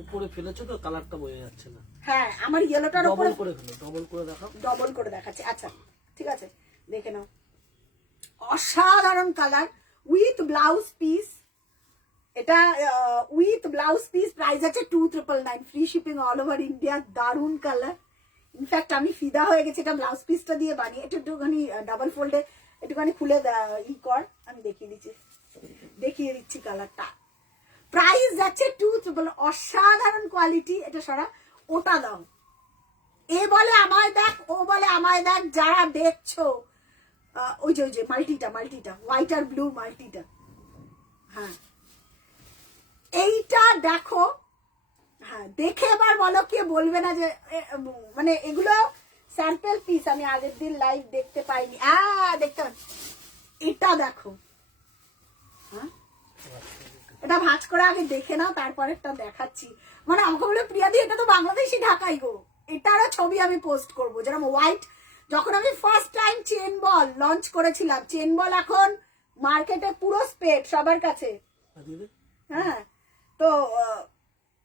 উপরে ফেলেছো তো, কালারটা বোঝা যাচ্ছে না। হ্যাঁ আমার ইয়েলোটার উপরে ডবল করে ফেলো, ডবল করে দেখাও। ডবল করে দেখাচ্ছি, আচ্ছা ঠিক আছে দেখে নাও। অসাধারণ কালার উইথ ব্লাউজ পিস। এটা উইথ ব্লাউজ পিস, প্রাইস আছে 2,999 free shipping all over India. দারুন কালার, ইনফ্যাক্ট আমি ফিদা হয়ে গেছি এটা ব্লাউজ পিসটা দিয়ে বানিয়ে। এটা একটুখানি ডাবল ফোল্ডে একটুখানি খুলে ই কর, আমি দেখিয়ে দিচ্ছি কালারটা। প্রাইস যাচ্ছে 2 অসাধারণ কোয়ালিটি। এটা সরা, ওটা দাও। এ বলে আমায় দেখ, ও বলে আমায় দেখ। যারা দেখছো ওই যে মাল্টিটা হোয়াইট আর ব্লু মাল্টিটা, হ্যাঁ এইটা দেখো। হ্যাঁ দেখে এবার বলো, কে বলবে না যে মানে এগুলো স্যাম্পল পিস। আমি আগের দিন লাইভ দেখতে পাইনি, দেখতে পাই। এটা দেখো, হ্যাঁ এটা ভাঁজ করে আগে দেখে নাও, তারপরে একটা দেখাচ্ছি। মানে আমাকে বলে প্রিয়াদি এটা তো বাংলাদেশি ঢাকাই গো। এটারও ছবি আমি পোস্ট করবো। যেরকম হোয়াইট, যখন আমি ফার্স্ট টাইম চেন বল লঞ্চ করেছিলাম, চেন বল এখন মার্কেটে পুরো স্পেড সবার কাছে। হ্যাঁ তো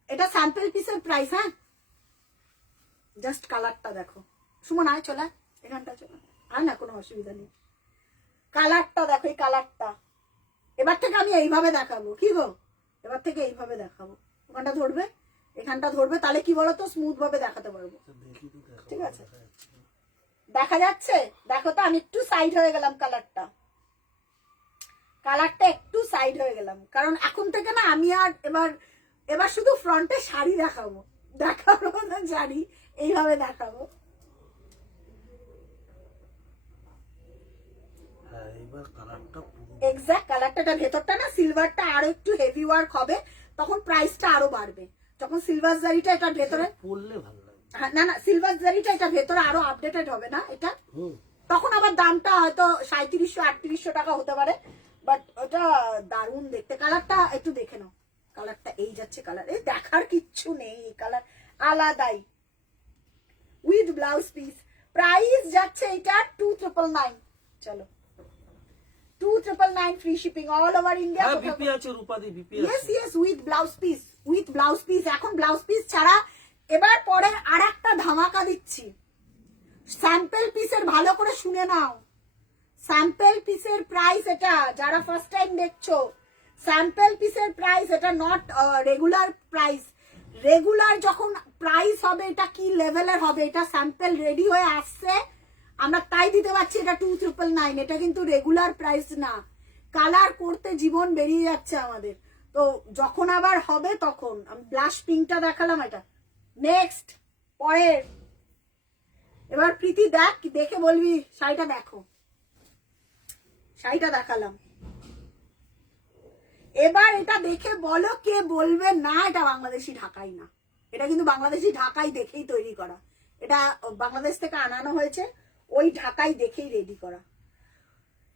এটা স্যাম্পল পিসের প্রাইস। হ্যাঁ জাস্ট কালারটা দেখো। সুমন আয়, চলে এখানটা, চলে আয় না, কোনো অসুবিধা নেই। কালারটা দেখো, এই কালারটা। এবার থেকে আমি এইভাবে দেখাবো, কি গো, এবার থেকে এইভাবে দেখাবো। ওখানটা ধরবে, এখানটা ধরবে, তাহলে কি বলতো স্মুথ ভাবে দেখাতে পারবো। ঠিক আছে, দেখা যাচ্ছে? দেখো তো, আমি একটু সাইড হয়ে গেলাম, কালারটা একটু সাইড হয়ে গেলাম, কারণ এখন থেকে না আমি আর এবার শুধু ফ্রন্টে শাড়ি দেখাবো না, শাড়ি এইভাবে দেখাবো। এক্সাক্ট কালারটা, ভেতরটা না সিলভারটা আরো একটু হেভি ওয়ার্ক হবে, তখন প্রাইসটা আরো বাড়বে। যখন সিলভার জারিটা এটা ভেতরে পরলে ভালো লাগে। হ্যাঁ না সিলভার জারিটা এটা ভেতরে আরো আপডেটেড হবে না এটা, তখন আবার দামটা হয়তো 3700-3800 টাকা হতে পারে। বাট ওটা দারুণ দেখতে। কালারটা একটু দেখে নাও, কালারটা এই যাচ্ছে। কালার এই দেখার কিচ্ছু নেই, কালার আলাদাই। উইথ ব্লাউজ পিস, প্রাইস যাচ্ছে এটা 2999। চলো 2999 free shipping all over India. BP আছে, রূপাদি বিপি আছে। Yes with blouse piece. এখন ব্লাউজ পিস ছাড়া এবার পরে আরেকটা ধামাকা দিচ্ছি। স্যাম্পল পিসের ভালো করে শুনে নাও, স্যাম্পল পিসের প্রাইস এটা, যারা ফার্স্ট টাইম দেখছো, স্যাম্পল পিসের প্রাইস এটা, নট রেগুলার প্রাইস। রেগুলার যখন প্রাইস হবে এটা কি লেভেলের হবে, এটা স্যাম্পল রেডি হয়ে আসছে, আমরা তাই দিতে পারছি এটা 2999। এটা কিন্তু রেগুলার প্রাইস না। কালার করতে জীবন বেরিয়ে যাচ্ছে আমাদের, তো যখন আবার হবে তখন। আমি ব্লাশ পিঙ্কটা দেখালাম, এটা নেক্সট পরের। এবার প্রীতি দেখ, দেখে বলবি শাড়িটা দেখো, শাড়িটা দেখালাম। এবার এটা দেখে বলো, কে বলবে না এটা বাংলাদেশি ঢাকাই না। এটা কিন্তু বাংলাদেশি ঢাকাই দেখেই তৈরি করা, এটা বাংলাদেশ থেকে আনানো হয়েছে, ওই ঢাকাই দেখেই রেডি করা।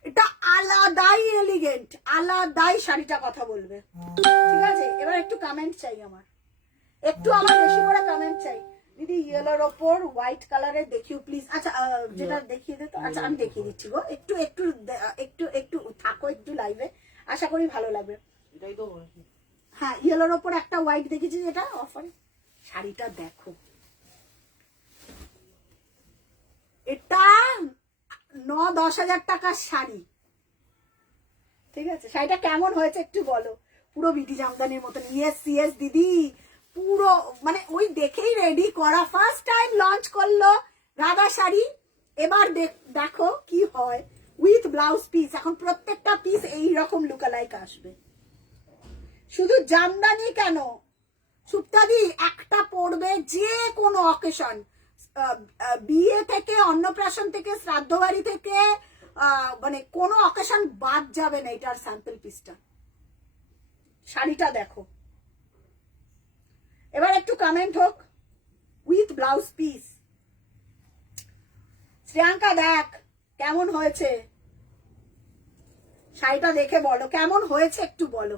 এটা আলাদাই এলিগেন্ট, আলাদাই শাড়িটা কথা বলবে। ঠিক আছে, এবার একটু কমেন্ট চাই আমার, বেশি করে কমেন্ট চাই। দিদি ইয়েলোর ওপর হোয়াইট কালারের দেখিও প্লিজ। আচ্ছা যেটা দেখিয়ে দে তো। আচ্ছা আমি দেখিয়ে দিচ্ছি গো, একটু একটু একটু একটু থাকো একটু লাইভে, আশা করি ভালো লাগবে। হ্যাঁ ইয়েলোর ওপর একটা হোয়াইট দেখেছি যেটা অফারে। শাড়িটা দেখো, এটা 9-10 হাজার টাকার শাড়ি। ঠিক আছে, শাড়িটা কেমন হয়েছে একটু বলো। পুরো বিটি জামদানির মতন। ইয়েস দিদি, পুরো মানে ওই দেখেই রেডি করা। ফার্স্ট টাইম লঞ্চ করলো রাধা শাড়ি, এবার দেখো কি হয় উইথ ব্লাউজ পিস। এখন প্রত্যেকটা পিস এইরকম লুকালাইক আসবে। শুধু জামদানি কেন সুপ্তাদি, একটা পড়বে যে কোনো অকেশন, বিয়ে থেকে, অন্নপ্রাশন থেকে, শ্রাদ্ধ বাড়ি থেকে, মানে কোনো অকেশন বাদ যাবে না এটার স্যাম্পল পিসটা। শাড়িটা দেখো, এবার একটু কমেন্ট হোক উইথ ব্লাউজ পিস। শ্রেয়াঙ্কা দেখ কেমন হয়েছে শাড়িটা, দেখে বলো কেমন হয়েছে একটু বলো।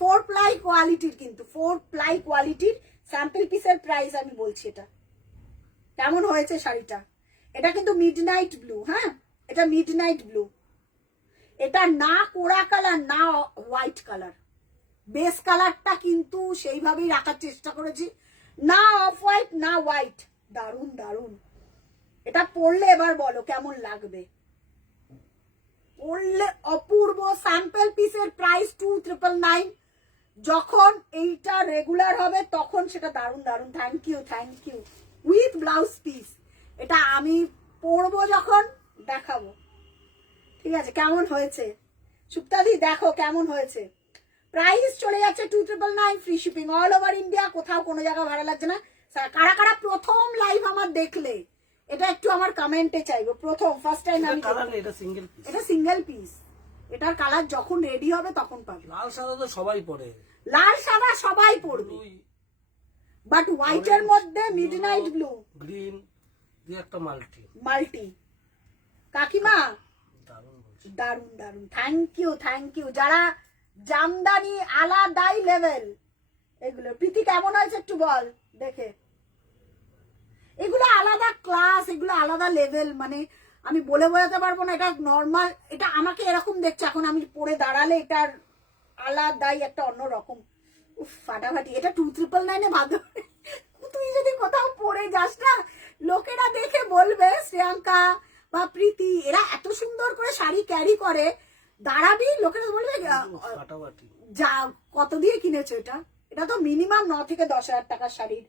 4 প্লাই কোয়ালিটির, কিন্তু 4 প্লাই কোয়ালিটির স্যাম্পল পিসের প্রাইস আমি বলছি। এটা কেমন হয়েছে শাড়িটা। এটা কিন্তু মিডনাইট ব্লু। হ্যাঁ এটা মিডনাইট ব্লু, এটা না কোড়া কালার না হোয়াইট কালার। বেস কালারটা কিন্তু সেইভাবেই রাখার চেষ্টা করেছি, না অফ হোয়াইট না হোয়াইট। দারুন দারুন। এটা পরলে এবার বলো কেমন লাগবে। পরলে অপূর্ব। স্যাম্পল পিসের প্রাইস 2999। যখন এইটা রেগুলার হবে তখন সেটা দারুন দারুন। Thank you with blouse piece. এটা আমি পরবো যখন দেখাবো। ঠিক আছে, কেমন হয়েছে সুপ্তাদি দেখো কেমন হয়েছে। প্রাইস চলে যাচ্ছে 2999 free shipping all over India, কোথাও কোনো জায়গা ভাড়া লাগছে না। কারা কারা প্রথম লাইভ আমার দেখলে এটা একটু আমার কমেন্টে চাইবো, প্রথম ফার্স্ট টাইম আমি এটা সিঙ্গেল পিস, এটা সিঙ্গেল পিস, এটার কালার যখন রেডি হবে তখন পাবে। লাল সাদা তো সবাই পরে, লাল সাদা সবাই পরবে, বাট হোয়াইটের মধ্যে মিডনাইট ব্লু গ্রিন দিয়ে একটা মাল্টি মাল্টি। কাকিমা দারুণ বলছি। দারুন দারুন, থ্যাংক ইউ যারা জামদানি আলাদাই লেভেল এগুলো। প্রীতি কেমন হয়েছে একটু বল দেখে, এগুলো আলাদা ক্লাস, এগুলো আলাদা লেভেল, মানে আমি বলে বোঝাতে পারবো না। এটা নর্মাল, এটা আমাকে এরকম দেখছে এখন, আমি পরে দাঁড়ালে এটার আলাদাই একটা অন্য রকম ফাটাফাটি। এটা 2999 বাদ, তুই যদি কোথাও পরে যাস না লোকেরা দেখে বলবে শ্রেয়াঙ্কা বা প্রীতি এরা এত সুন্দর করে শাড়ি ক্যারি করে, দাঁড়াবি লোকেরা বলবে ফাটাফাটি। যা কত দিয়ে কিনেছো এটা, এটা তো মিনিমাম 9 থেকে 10,000 টাকার শাড়ির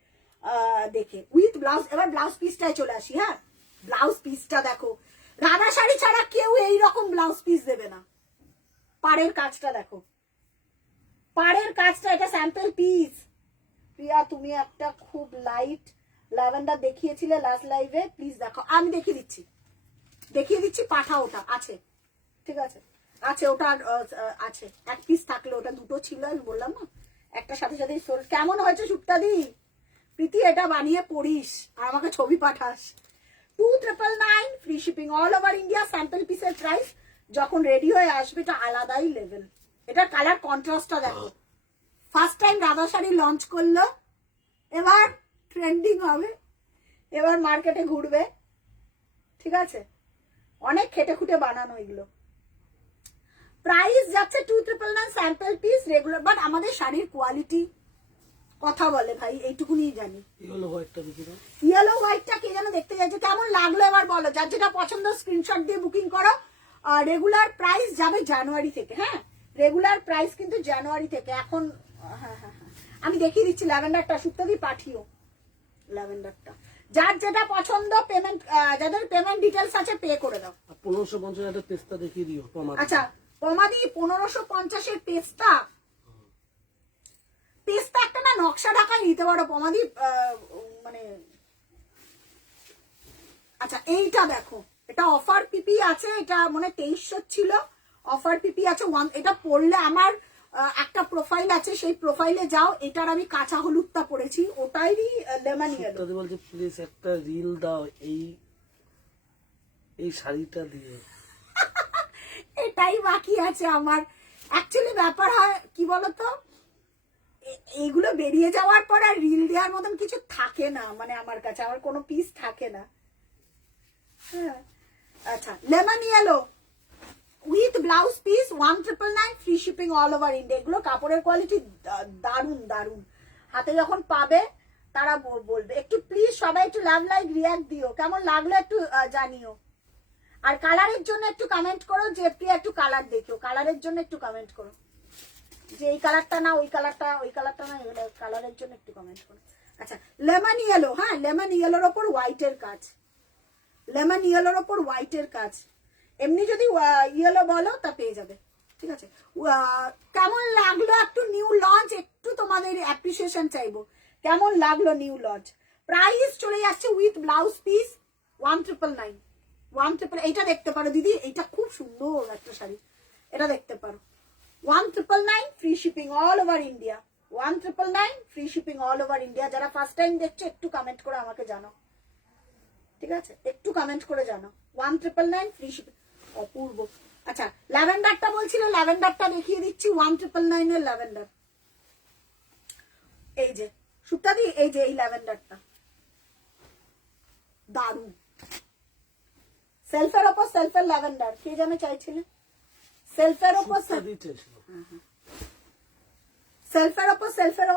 দেখে উইথ ব্লাউজ। এবার ব্লাউজ পিসটাই চলে আসি। হ্যাঁ, ব্লাউজ পিসটা দেখো, রাধা শাড়ি ছাড়া কেউ এইরকম ব্লাউজ পিস দেবে না। পাড়ের কাজটা দেখো, পাড়ের কাজটা, এটা স্যাম্পল পিস। প্রিয়া তুমি একটা খুব লাইট ল্যাভেন্ডার দেখিয়েছিলে লাস্ট লাইভে, প্লিজ দেখো। আমি দেখিয়ে দিচ্ছি, পাঠাও, ওটা আছে, ঠিক আছে আছে, ওটা আছে। এক পিস থাকলে, ওটা দুটো ছিল আমি বললাম না, একটা সাথে সাথে। কেমন হয়েছে সুপ্তাদি? প্রীতি এটা বানিয়ে পড়িস আর আমাকে ছবি পাঠাস। 2999 free shipping all over India. Sample পিসের প্রাইস যখন রেডি হয়ে আসবে এটা আলাদাই লেভেল। এটার কালার কন্ট্রাস্টটা দেখো, first time Radha sari launch করলো, এবার ট্রেন্ডিং হবে, এবার মার্কেটে ঘুরবে, ঠিক আছে। অনেক খেটে খুঁটে বানানো এগুলো। প্রাইস যাচ্ছে 2999 স্যাম্পল পিস রেগুলার, বাট আমাদের শাড়ির কোয়ালিটি কথা বলে ভাই, এইটুকুনি জানি। ইয়েলো হোয়াইটটা দেখি দাও, ইয়েলো হোয়াইটটা কে যেন দেখতে যাচ্ছে, কেমন লাগলো এবার বলো। যার যেটা পছন্দ স্ক্রিনশট দিয়ে বুকিং করো। রেগুলার প্রাইস যাবে জানুয়ারি থেকে। হ্যাঁ, রেগুলার প্রাইস কিন্তু জানুয়ারি থেকে। এখন হ্যাঁ, আমি দেখিয়ে দিচ্ছি ল্যাভেন্ডারটা, সুপ্তাদি পাঠিও ল্যাভেন্ডারটা। যার যেটা পছন্দ পেমেন্ট, যাদের পেমেন্ট ডিটেলস আছে পে করে দাও। 1550 একটা পেস্তা দেখিয়ে দিও। আচ্ছা, পমাদি 1550 পেস্তা, পেস্তা একটা না নকশা ঢাকায় নিতে পারো পমাদি, মানে আচ্ছা এইটা দেখো, এটা অফার পিপি আছে, এটা মানে 2300 ছিল, অফার পিপি আছে। এটা পড়লে আমার একটা প্রোফাইল আছে, সেই প্রোফাইলে যাও। এটার আমি কাঁচা হলুদটা পড়েছি, ওটাই লেমন ইয়েলো। দাদি বলছে প্লিজ একটা রিল দাও এই শাড়িটা দিয়ে। এটাই বাকি আছে আমার। অ্যাকচুয়ালি ব্যাপার হয় কি বলতো, এইগুলো বেরিয়ে যাওয়ার পর আর রিল দেওয়ার মতন কিছু থাকে না, মানে আমার কাছে আমার কোনো পিস থাকে না। হ্যাঁ, আচ্ছা, lemon yellow with blouse piece 1999 free shipping all over India. এগুলো কাপড়ের কোয়ালিটি দারুন দারুন, হাতে যখন পাবে তারা বলবে। একটু প্লিজ সবাই একটু লাভ লাইক রিয়াক্ট দিও, কেমন লাগলো একটু জানিও। আর কালারের জন্য একটু কমেন্ট করো, যে প্রিয়া একটু কালার দেখো, কালারের জন্য একটু কমেন্ট করো, যে এই কালারটা না ওই কালারটা, ওই কালারটা না এগুলো, কালারের জন্য একটু কমেন্ট করো। আচ্ছা, লেমন ইয়েলো, হ্যাঁ লেমন ইয়েলোর ওপর হোয়াইটের কাজ, লেমন ইয়েলোর ওপর হোয়াইটের কাজ। এমনি যদি ইয়েলো বলো তা পেয়ে যাবে, ঠিক আছে। কেমন লাগলো একটু নিউ লঞ্চ, একটু তোমাদের অ্যাপ্রিসিয়েশন চাইবো, কেমন লাগলো নিউ লঞ্চ। প্রাইস চলে যাচ্ছে উইথ ব্লাউজ পিস 1999। এইটা দেখতে পারো দিদি, এটা খুব সুন্দর একটা শাড়ি, এটা দেখতে পারো। 1999 free shipping all over India. 1999 free shipping all over India. যারা ফার্স্ট টাইম দেখছো একটু কমেন্ট করে আমাকে জানাও, ঠিক আছে, একটু কমেন্ট করে জানাও। 1999 ফ্রি শিপিং, অপূর্ব। আচ্ছা, ল্যাভেন্ডারটা বলছিল, ল্যাভেন্ডারটা দেখিয়ে দিচ্ছি। 1999 এর ল্যাভেন্ডার, এই যে সুপ্তাদি, এই যে এই ল্যাভেন্ডারটা দারুণ। সেলফের ওপর সেলফের ল্যাভেন্ডার, কে যেন চাইছিলেন, সেলফের ওপর সেলফের ওপর সেলফের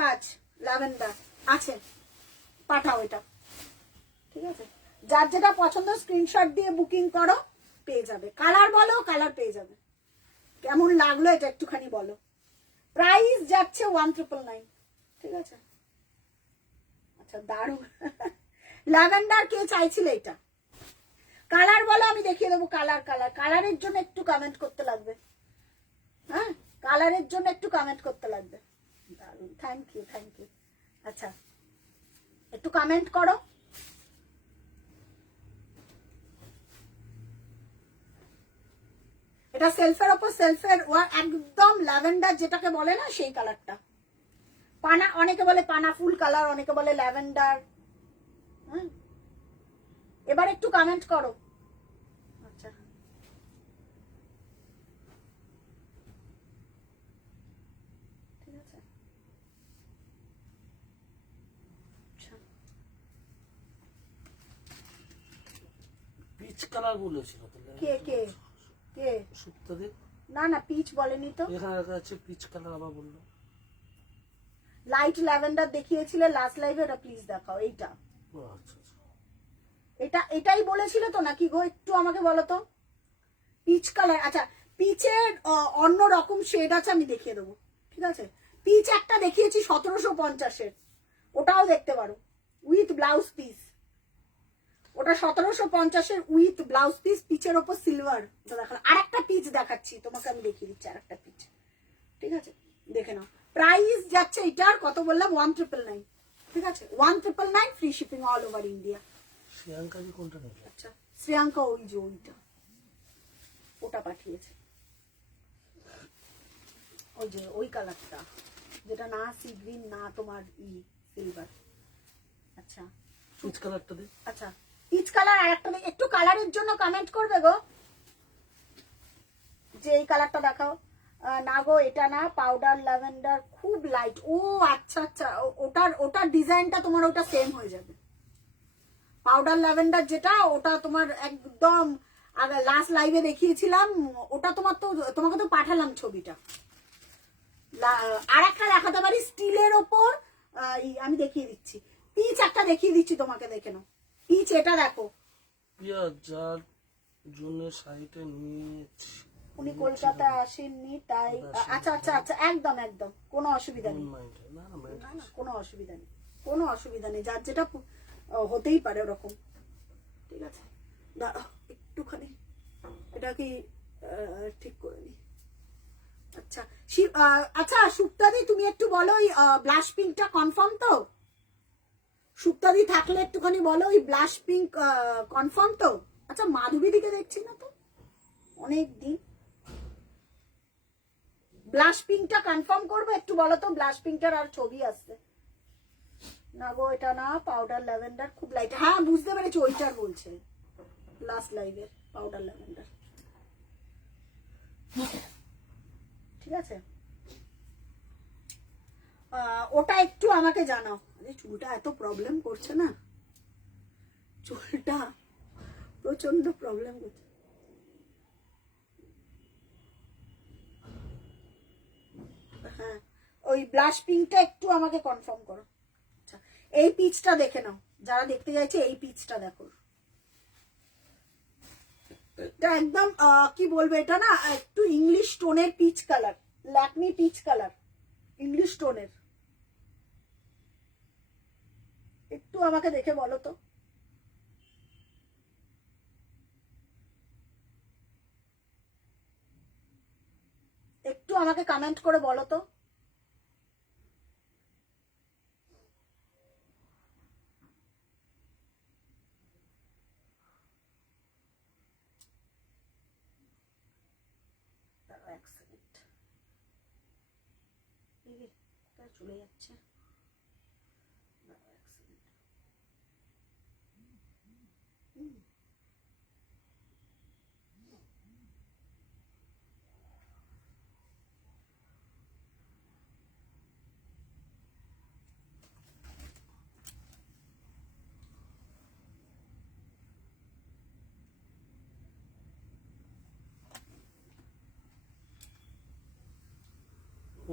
কাজ ল্যাভেন্ডার আছে, পাঠাও এটা, ঠিক আছে। যার যেটা পছন্দ স্ক্রিনশট দিয়ে বুকিং করো, পেয়ে যাবে। কালার বলো, কালার পেয়ে যাবে। কেমন লাগলো এটা একটুখানি বলো। প্রাইস যাচ্ছে 1999, ঠিক আছে। আচ্ছা, দারুণ ল্যাভেন্ডার কে চাইছিলে এটা, কালার বলো, আমি দেখিয়ে দেবো। কালার কালার কালারের জন্য একটু কমেন্ট করতে লাগবে। হ্যাঁ, কালারের জন্য একটু কমেন্ট করতে লাগবে। দারুন, থ্যাংক ইউ, থ্যাংক ইউ। আচ্ছা, একটু কমেন্ট করো। এটা সেলফের ওপর সেলফের একদম ল্যাভেন্ডার যেটাকে বলে না, সেই কালারটা। পানা, অনেকে বলে পানা ফুল কালার, অনেকে বলে ল্যাভেন্ডার। এবার একটু কমেন্ট করো। আচ্ছা, ঠিক আছে। আচ্ছা, পিচ কালার বলেছিল তাহলে কে কে কে? সুপ্তাদি। না না, পিচ বলেনি তো। এখানে আছে পিচ কালার, আবার বললো লাইট ল্যাভেন্ডার দেখিয়েছিলে লাস্ট লাইভে, এটা প্লিজ দেখাও। এইটা, ও আচ্ছা আচ্ছা। এটাই বলেছিল তো নাকি গো? একটু আমাকে বলো তো। পিচ কালার, আচ্ছা পিচের অন্য রকম শেড আছে, আমি দেখিয়ে দেবো, ঠিক আছে। পিচ একটা দেখিয়েছি 1750-এর, ওটাও দেখতে পারো, উইথ ব্লাউজ পিস। ওটা 1750-এর উইথ ব্লাউজ পিস, পিচের ওপর সিলভার। দেখালাম, আর একটা পিচ দেখাচ্ছি তোমাকে, আমি দেখিয়ে দিচ্ছি আর একটা পিচ, ঠিক আছে, দেখে নাও। প্রাইস যাচ্ছে এটার কত বললাম, 1999, ঠিক আছে, 1999, free shipping all over India. শ্রেয়াঙ্কাজি কোনটা নেবে? আচ্ছা, শ্রেয়াঙ্কা ওই যে ওইটা, ওটা পাঠিয়েছে, ওই যে ওই কালারটা, যেটা না সি গ্রিন না তোমার সিলভার। আচ্ছা, পিচ কালারটা দে। আচ্ছা পিচ কালার আর একটা, একটু কালারের জন্য কমেন্ট করবে গো, যে এই কালারটা দেখাও। না গো, এটা না, পাউডার ল্যাভেন্ডার খুব লাইট। ও আচ্ছা আচ্ছা, ওটার ডিজাইনটা তোমার ওটা সেম হয়ে যাবে। পাউডার ল্যাভেন্ডার যেটা, ওটা তোমার একদম আগে লাস্ট লাইভে দেখিয়েছিলাম, ওটা তোমাকে তো পাঠালাম ছবিটা। আর একটা দেখাতে পারি স্টিলের ওপর, আমি দেখিয়ে দিচ্ছি। পিচ একটা দেখিয়ে দিচ্ছি তোমাকে, দেখে নাও। পিচ এটা দেখো, পিয়া যার জন্য শাড়িটা নিয়েছি, উনি কলকাতায় আসেননি তাই। আচ্ছা আচ্ছা আচ্ছা, একদম একদম কোনো অসুবিধা নেই, না না না না কোনো অসুবিধা নেই, কোনো অসুবিধা নেই, যার যেটা হতেই পারে ওরকম, ঠিক আছে। দাঁড়াও একটুখানি, এটা কি ঠিক করে নি। আচ্ছা আচ্ছা, সুপ্তাদি তুমি একটু বলো, ওই ব্লাশ পিঙ্কটা কনফার্ম তো? সুপ্তাদি থাকলে একটুখানি বলো, ওই ব্লাশ পিঙ্ক কনফার্ম তো? আচ্ছা, মাধবী দিকে দেখছি না তো অনেক দিন। ব্লাশ পিঙ্কটা কনফার্ম করবো, একটু বলো তো। ব্লাশ পিঙ্কটার আর ছবি আসছে না গো, এটা না, পাউডার ল্যাভেন্ডার খুব লাইট। হ্যাঁ বুঝতে পেরেছি, ওইটার বলছে লাস্ট লাইভের পাউডার ল্যাভেন্ডার, ঠিক আছে। ওটা একটু আমাকে জানাও। আরে চুলটা এত প্রবলেম করছে না, চুলটা প্রচন্ড প্রবলেম করছে। হ্যাঁ, ওই ব্লাশ পিঙ্কটা একটু আমাকে কনফার্ম করো। আচ্ছা, এই পিচটা দেখে নাও, যারা দেখতে চাইছে এই পিচটা দেখো। এটা একদম কি বলবো, এটা না একটু ইংলিশ টোনের peach colour, Lakme peach colour, English টোনের। একটু আমাকে দেখে বলো তো। একটু আমাকে কমেন্ট করে বলো তো। এক সেকেন্ড, চলে যাচ্ছে।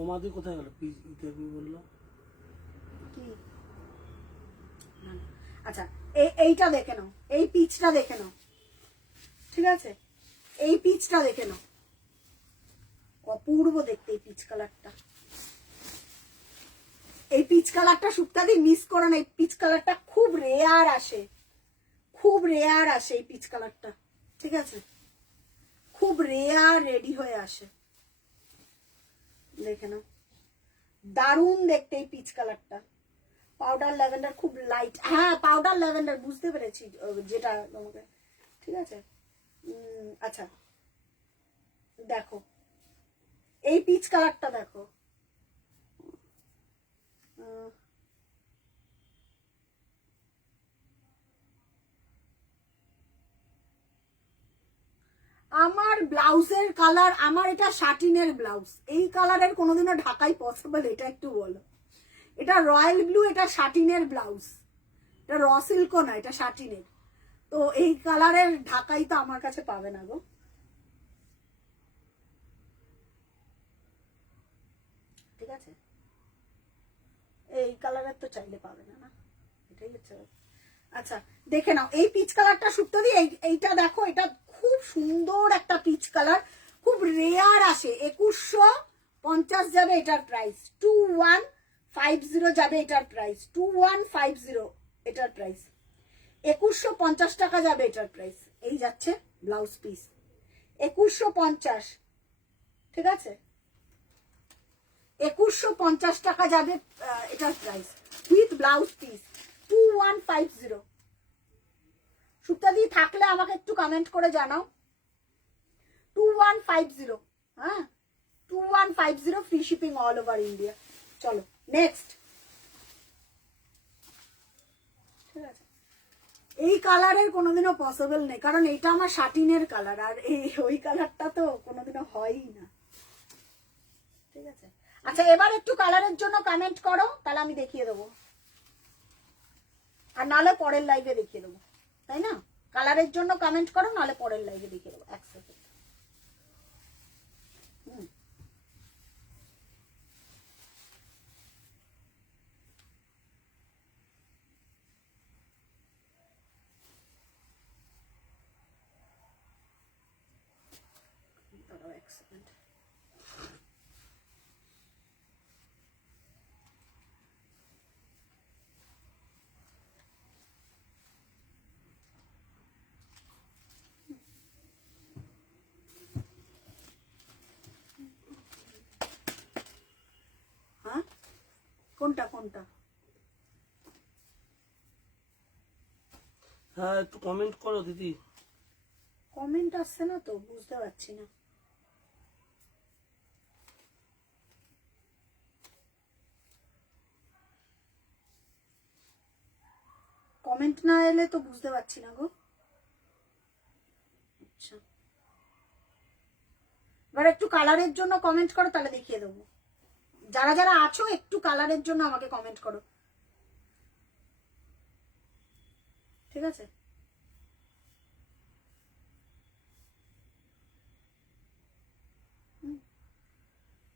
ওমাদি কোথায় গেল? ইন্টারভিউ বললো কি? আচ্ছা, এইটা দেখে নাও, এই পিচটা দেখে নাও, ঠিক আছে, এই পিচটা দেখে নাও, অপূর্ব দেখতে এই পিচ কালারটা। এই পিচ কালারটা সুপ্তাদি মিস করো না, এই পিচ কালারটা খুব রেয়ার আসে, খুব রেয়ার আসে এই পিচ কালারটা, ঠিক আছে, খুব রেয়ার রেডি হয়ে আসে। দেখে নাও, দারুণ দেখতে এই পিচ কালারটা। পাউডার ল্যাভেন্ডার খুব লাইট, হ্যাঁ পাউডার ল্যাভেন্ডার বুঝতে পেরেছি যেটা তোমাকে, ঠিক আছে। আচ্ছা দেখো এই পিচ কালারটা দেখো, আমার ব্লাউজের কালার, আমার এটা শাটিনের ব্লাউজ, এই কালারের কোনোদিনও ঢাকাই পসিবল? এটা একটু বলো। এটা রয়্যাল ব্লু, এটা শাটিনের ব্লাউজ, এটা র সিল্কও না, এটা শাটিনের। তো এই কালারের ঢাকাই তো আমার কাছে পাবে না গো, ঠিক আছে, এই কালারের তো চাইলে পাবে না, না এটাই হচ্ছে। আচ্ছা দেখে নাও এই পিচ কালারটা, সুপ্তদি এইটা দেখো, এটা খুব সুন্দর একটা পিচ কালার, খুব রেয়ার আসে। 2150 যাবে এটার প্রাইস, 2150 যাবে এটার প্রাইস, 2150 এটার প্রাইস, 2150 টাকা যাবে এটার প্রাইস। এই যাচ্ছে ব্লাউজ পিস 2150, ঠিক আছে, 2150 টাকা যাবে এটার প্রাইস উইথ ব্লাউজ পিস 2150। সুপ্তাদি থাকলে আমাকে একটু কমেন্ট করে জানাও 2150, হ্যাঁ 2150, free shipping all over India. চলো নেক্সট, ঠিক আছে। এই কালারের কোনোদিনও পসিবল নেই, কারণ এটা আমার শাটিনের কালার, আর ওই কালারটা তো কোনোদিনও হয়ই না, ঠিক আছে। আচ্ছা এবার একটু কালারের জন্য কমেন্ট করো, তাহলে আমি দেখিয়ে দেবো, আর নালে পরের লাইভে দেখিয়ে দেবো, তাই না? কালারের জন্য কমেন্ট করো, নালে পরের লাইভে দেখিয়ে দেবো। এক সেকেন্ড, এক সেকেন্ড। হ্যাঁ কোনটা কোনটা? হ্যাঁ একটু কমেন্ট করো দিদি। কমেন্ট আসছে না তো, বুঝতে পারছি না। কমেন্ট না এলে তো বুঝতে পারছি না গো। আচ্ছা এবার একটু কালারের জন্য কমেন্ট করো, তাহলে দেখিয়ে দেবো। যারা যারা আছো একটু কালারের জন্য আমাকে কমেন্ট করো, ঠিক আছে।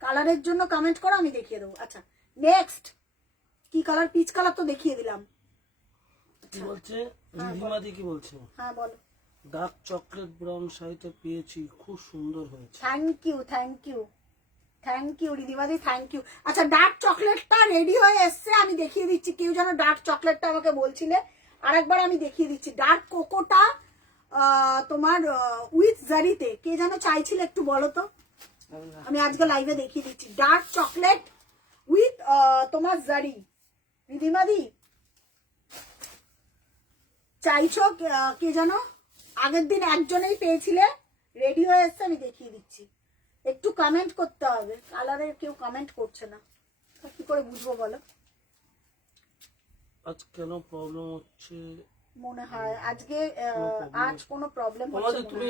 কালারের জন্য কমেন্ট করো, আমি দেখিয়ে দেবো। আচ্ছা নেক্সট কি কালার? পিচ কালার তো দেখিয়ে দিলাম। কি বলছে রিধিমাদি, কি বলছে? হ্যাঁ বলো। ডার্ক চকলেট ব্রাউন শাড়িটা পেয়েছি, খুব সুন্দর হয়েছে। Thank you thank you thank you রিদিমাদি, থ্যাংক ইউ। আচ্ছা ডার্ক চকলেটটা রেডি হয়ে এসছে, আমি দেখিয়ে দিচ্ছি। কেউ যেন ডার্ক চকলেটটা আমাকে বলছিলে, আরেকবার আমি দেখিয়ে দিচ্ছি। ডার্ক কোকোটা তোমার উইথ জারিতে, কে যেন চাইছিল একটু বলো তো, আমি আজকে লাইভে দেখিয়ে দিচ্ছি। ডার্ক চকলেট উইথ তোমার জারি, রিদিমাদি চাইছো কে যেন, আগের দিন একজনেই পেয়েছিলে, রেডি হয়ে এসছে, আমি দেখিয়ে দিচ্ছি। একটু কমেন্ট করতে হবে, কালারের কেউ কমেন্ট করছে না, কি করে বুঝবো বলো? আজ কেন প্রবলেম হচ্ছে মনে হয় আজকে আজ কোনো প্রবলেম হচ্ছে আমাদের? না। তুমি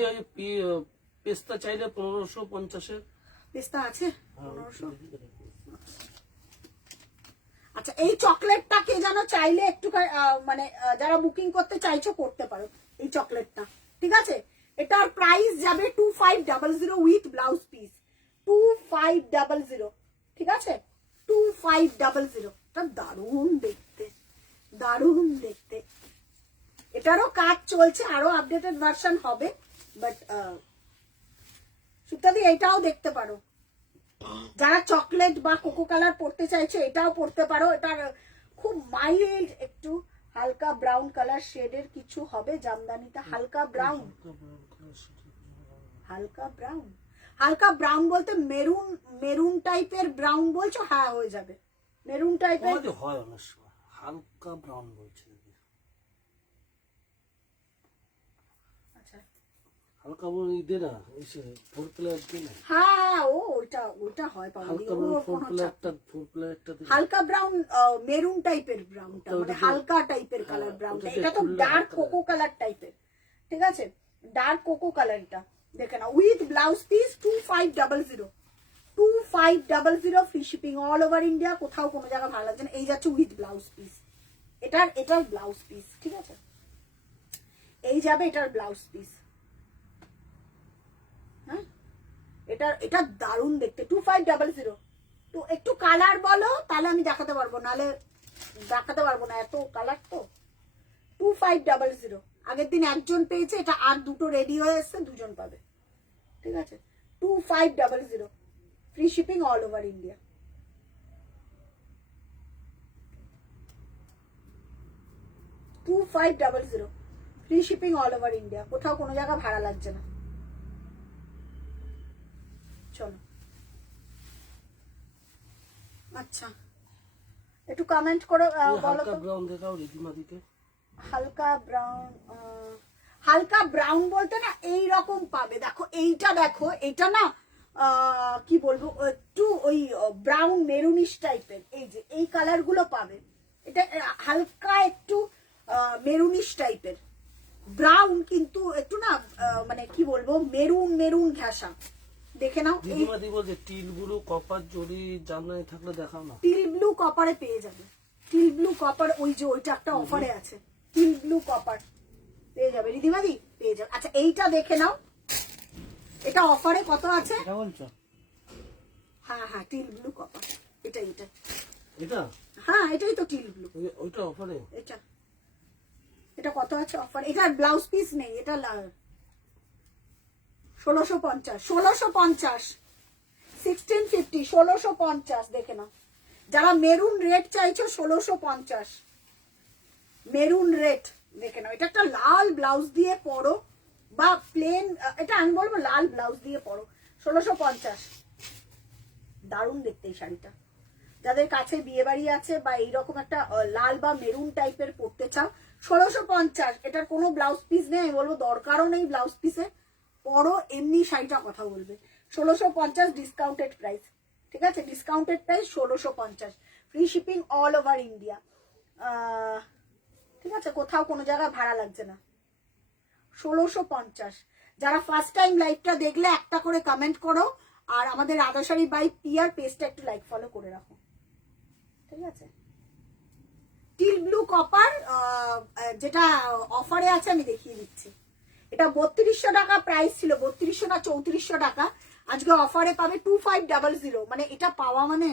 পেস্তা চাইলে 1550-এর পেস্তা আছে 1500। আচ্ছা এই চকলেটটা কে যেন চাইলে একটু মানে যারা বুকিং করতে চাইছো করতে পারো এই চকলেটটা, ঠিক আছে। এটার প্রাইস যাবে 2500 উইথ ব্লাউজ পিস, 2500, ঠিক আছে, 2500। এটা দারুণ দেখতে, দারুণ দেখতে। এটারও কাজ চলছে, আরো আপডেটেড ভার্সন হবে, বাট সুতাদি এটাও দেখতে পারো। যারা চকলেট বা কোকো কালার পড়তে চাইছে এটাও পড়তে পারো। এটার খুব মাইল্ড একটু হালকা ব্রাউন কালার শেডের কিছু হবে জামদানিতে? হালকা ব্রাউন, হালকা ব্রাউন, হালকা ব্রাউন বলতে মেরুন, মেরুন টাইপের ব্রাউন বলছো? হ্যাঁ হয়ে যাবে মেরুন টাইপের। হয় অনেক সময় হালকা ব্রাউন বলছে, আচ্ছা হালকা বলে দে না, এসে ফোর প্লেয়ার দে না। হ্যাঁ ও ওইটা ওইটা হয় পাবো, হালকা ফোর প্লেয়ারটা দে। হালকা ব্রাউন মেরুন টাইপের ব্রাউনটা, মানে হালকা টাইপের কালার ব্রাউনটা। এটা তো ডার্ক কোকো কালার টাইপের, ঠিক আছে, ডার্ক কোকো কালার। এটা দেখে না, with blouse piece 2500, 2500 free shipping all over India. কোথাও কোনো জায়গা ভালো লাগছে না। এই যাচ্ছে উইথ ব্লাউজ পিস, এটার ব্লাউজ পিস, ঠিক আছে, এই যাবে এটার ব্লাউজ পিস। হ্যাঁ এটা দারুণ দেখতে, 2500। তো একটু কালার বলো, তাহলে আমি দেখাতে পারবো, নাহলে দেখাতে পারবো না, এত কালার তো। 2500, আগের দিন একজন পেয়েছে, এটা আর দুটো রেডি হয়ে এসছে, দুজন পাবে, ঠিক আছে। 2500 free shipping all over India. Free shipping all over India, কোথাও কোনো জায়গা ভাড়া লাগছে না। চলো আচ্ছা একটু কমেন্ট করে বলো তো। ব্রাউন দেখাও রিদিমাদিকে। হালকা ব্রাউন, হালকা ব্রাউন বলতে না এই রকম পাবে, দেখো এইটা, দেখো এটা না কি বলবো, একটু ওই ব্রাউন মেরুনিশ টাইপের, এই যে এই কালার গুলো পাবে। এটা হালকা একটু মেরুনিশ টাইপের ব্রাউন, কিন্তু একটু না মানে কি বলবো, মেরুন মেরুন ঘেঁষা। দেখে নাও, দিদিমাদি বলছে টিল ব্লু কপার জড়ি জামদানি থাকলে দেখাও না। টিল ব্লু কপারে পেয়ে যাবে, টিল ব্লু কপার, ওই যে ওইটা একটা অফারে আছে, টিল ব্লু কপার পেয়ে যাবে রিদিমাদি, পেয়ে যাবে। আচ্ছা এইটা দেখে নাও, এটা অফারে কত আছে? এটা বলছো? হ্যাঁ হ্যাঁ টিল ব্লু কপার, এটা এটা এটা, হ্যাঁ এটাই তো টিল ব্লু। ওইটা অফারে? এটা এটা কত আছে অফার? এটার ব্লাউজ পিস নেই, এটা 1650, 1650, 1650, 1650 দেখে নাও। যারা মেরুন রেড চাইছো 1650 মেরুন রেড দেখে নাও। এটা একটা লাল ব্লাউজ দিয়ে পরো, বা প্লেন, এটা আমি বলবো লাল ব্লাউজ দিয়ে পরো, 1650। দারুণ দেখতে এই শাড়িটা। যাদের কাছে বিয়ে বাড়ি আছে বা এইরকম একটা লাল বা মেরুন টাইপের পরতে চাও, 1650। এটার কোনো ব্লাউজ পিস নেই, আমি বলবো দরকারও নেই ব্লাউজ পিসে, পরো এমনি শাড়িটা কথা বলবে। 1650 ডিসকাউন্টেড প্রাইস, ঠিক আছে, discounted price 1650, free shipping all over India, ঠিক আছে, কোথাও কোনো জায়গায় ভাড়া লাগছে না। 1650। যারা ফার্স্ট টাইম লাইভটা দেখলে একটা করে কমেন্ট করো, আর আমাদের রাধাশাড়ি বাই পিয়ার পেজটা একটু লাইক ফলো করে রাখো, ঠিক আছে। টিল ব্লু কপার যেটা অফারে আছে আমি দেখিয়ে দিচ্ছি। এটা 3200 টাকা প্রাইস ছিল, 3200 না 3400 টাকা, আজকে অফারে পাবে 2500। মানে এটা পাওয়া মানে,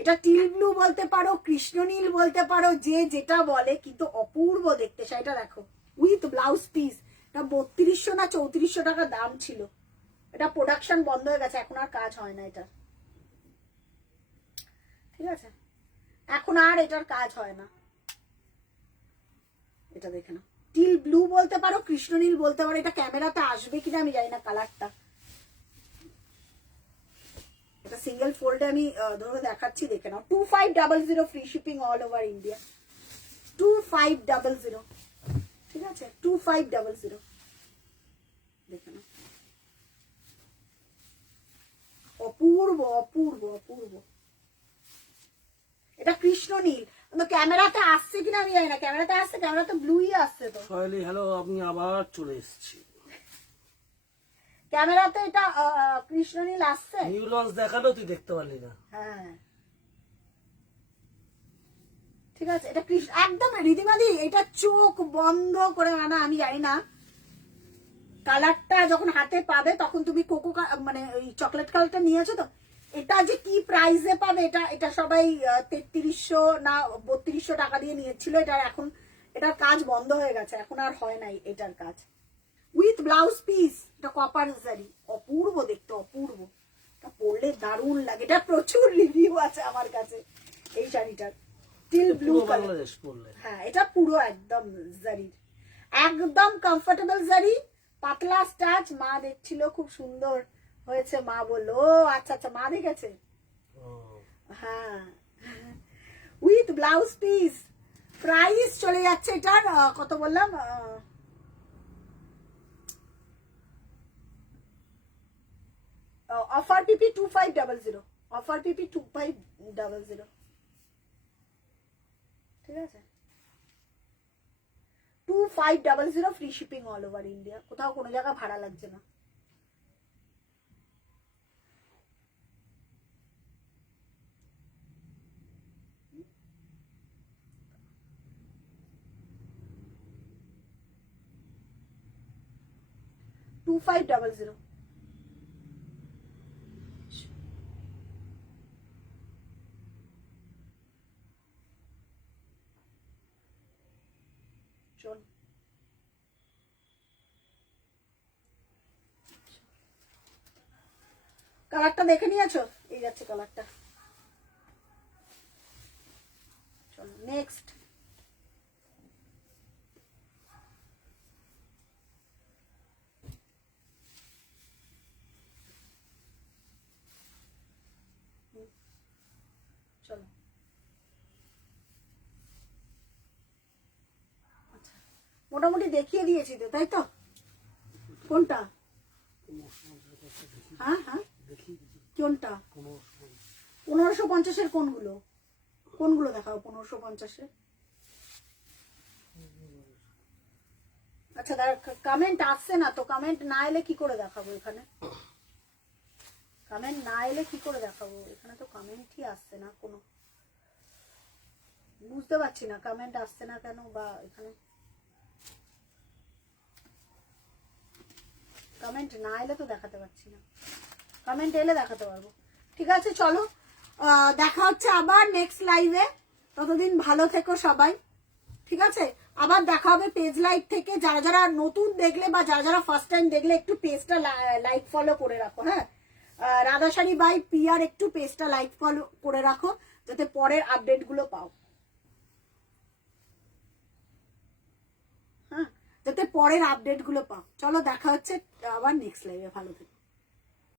এটা টিল ব্লু বলতে পারো, কৃষ্ণনীল বলতে পারো, যে যেটা বলে, কিন্তু অপূর্ব দেখতে শাড়িটা। দেখো উইথ ব্লাউজ পিস, এটা 3200 না 3400 টাকা দাম ছিল। এটা প্রোডাকশন বন্ধ হয়ে গেছে, এখন আর কাজ হয় না এটা, ঠিক আছে, এখন আর এটার কাজ হয় না। এটা দেখে নাও, টিল ব্লু বলতে পারো, কৃষ্ণনীল বলতে পারো। এটা ক্যামেরাতে আসবে কিনা আমি জানি না কালারটা। এটা সিঙ্গেল ফোল্ডে আমি ধরে দেখাচ্ছি, দেখে নাও। 2500 free shipping all over India, 2500, ঠিক আছে, 2500 দেখে নাও। অপূর্ব অপূর্ব অপূর্ব। এটা কৃষ্ণনীল, ক্যামেরাতে আসছে কিনা আমি জানি না, ক্যামেরাতে আসছে, ক্যামেরাতে ব্লুই আসছে তো। সয়েলি হ্যালো, আপনি আবার চলে এসেছি। ক্যামেরাতে এটা কৃষ্ণনীল আসছে, নিউ লঞ্চ দেখালো তুই দেখতে পারলি না। হ্যাঁ ঠিক আছে, এটা একদম রিদিমাদি, এটা চোখ বন্ধ করে আনা। আমি জানি না কালারটা যখন হাতে পাবে তখন তুমি কোকো মানে ওই চকলেট কালারটা নিয়েছো তো, এটা যে কি প্রাইসে পাবে, এটা সবাই 3300 না 3200 টাকা দিয়ে নিয়েছিল। এটা এখন এটার কাজ বন্ধ হয়ে গেছে, এখন আর হয় নাই এটার কাজ। উইথ ব্লাউজ পিস, এটা কপার শাড়ি, অপূর্ব দেখতে, অপূর্ব। এটা পরলে দারুণ লাগে, এটা প্রচুর রিভিউ আছে আমার কাছে এই শাড়িটার, টিল ব্লু পুরো কালার। বাংলাদেশ পড়লে। হ্যাঁ এটা পুরো একদম জারির, একদম কমফোর্টেবল জারি, পাতলা স্টাচ। মা দেখছিল খুব সুন্দর হয়েছে, মা বললো ও আচ্ছা আচ্ছা, মা দেখেছে। ও, হ্যাঁ উইথ ব্লাউজ পিস। প্রাইস চলে যাচ্ছে এটার কত বললাম, অফার পিপি 2500, অফার পিপি 2500, ঠিক আছে 2500, free shipping all over India, কোথাও কোনো জায়গা ভাড়া লাগছে না। টু 2500। চল কালারটা দেখে নিয়েছো, এই যাচ্ছে কালারটা। চলো নেক্সট। চলো আচ্ছা, মোটামুটি দেখিয়ে দিয়েছি তো, তাই তো? কোনটা? হ্যাঁ হ্যাঁ, দেখি কোনটা? 1550 কোনগুলো, কোনগুলো দেখাও 1550। আচ্ছা কমেন্ট আসছে না তো, কমেন্ট না এলে কি করে দেখাবো এখানে, কমেন্ট না এলে কি করে দেখাবো এখানে, তো কমেন্টই আসছে না কোনো, বুঝতে পারছি না কমেন্ট আসছে না কেন, বা এখানে কমেন্ট না এলে তো দেখাতে পারছি না, কমেন্ট এলে দেখাতে পারবো। ঠিক আছে চলো, দেখা হচ্ছে আবার নেক্সট লাইভে, ততদিন ভালো থেকো সবাই, ঠিক আছে? আবার দেখা হবে পেজ লাইভ থেকে। যারা যারা নতুন দেখলে বা যারা যারা ফার্স্ট টাইম দেখলে একটু পেজটা লাইক ফলো করে রাখো, হ্যাঁ রাধাশাড়ি বাই পিয়ার, একটু পেজটা লাইক ফলো করে রাখো যাতে পরের আপডেট গুলো পাও, হ্যাঁ যাতে পরের আপডেট গুলো পাও। চলো দেখা হচ্ছে আবার নেক্সট লাইভে, ভালো থেকো।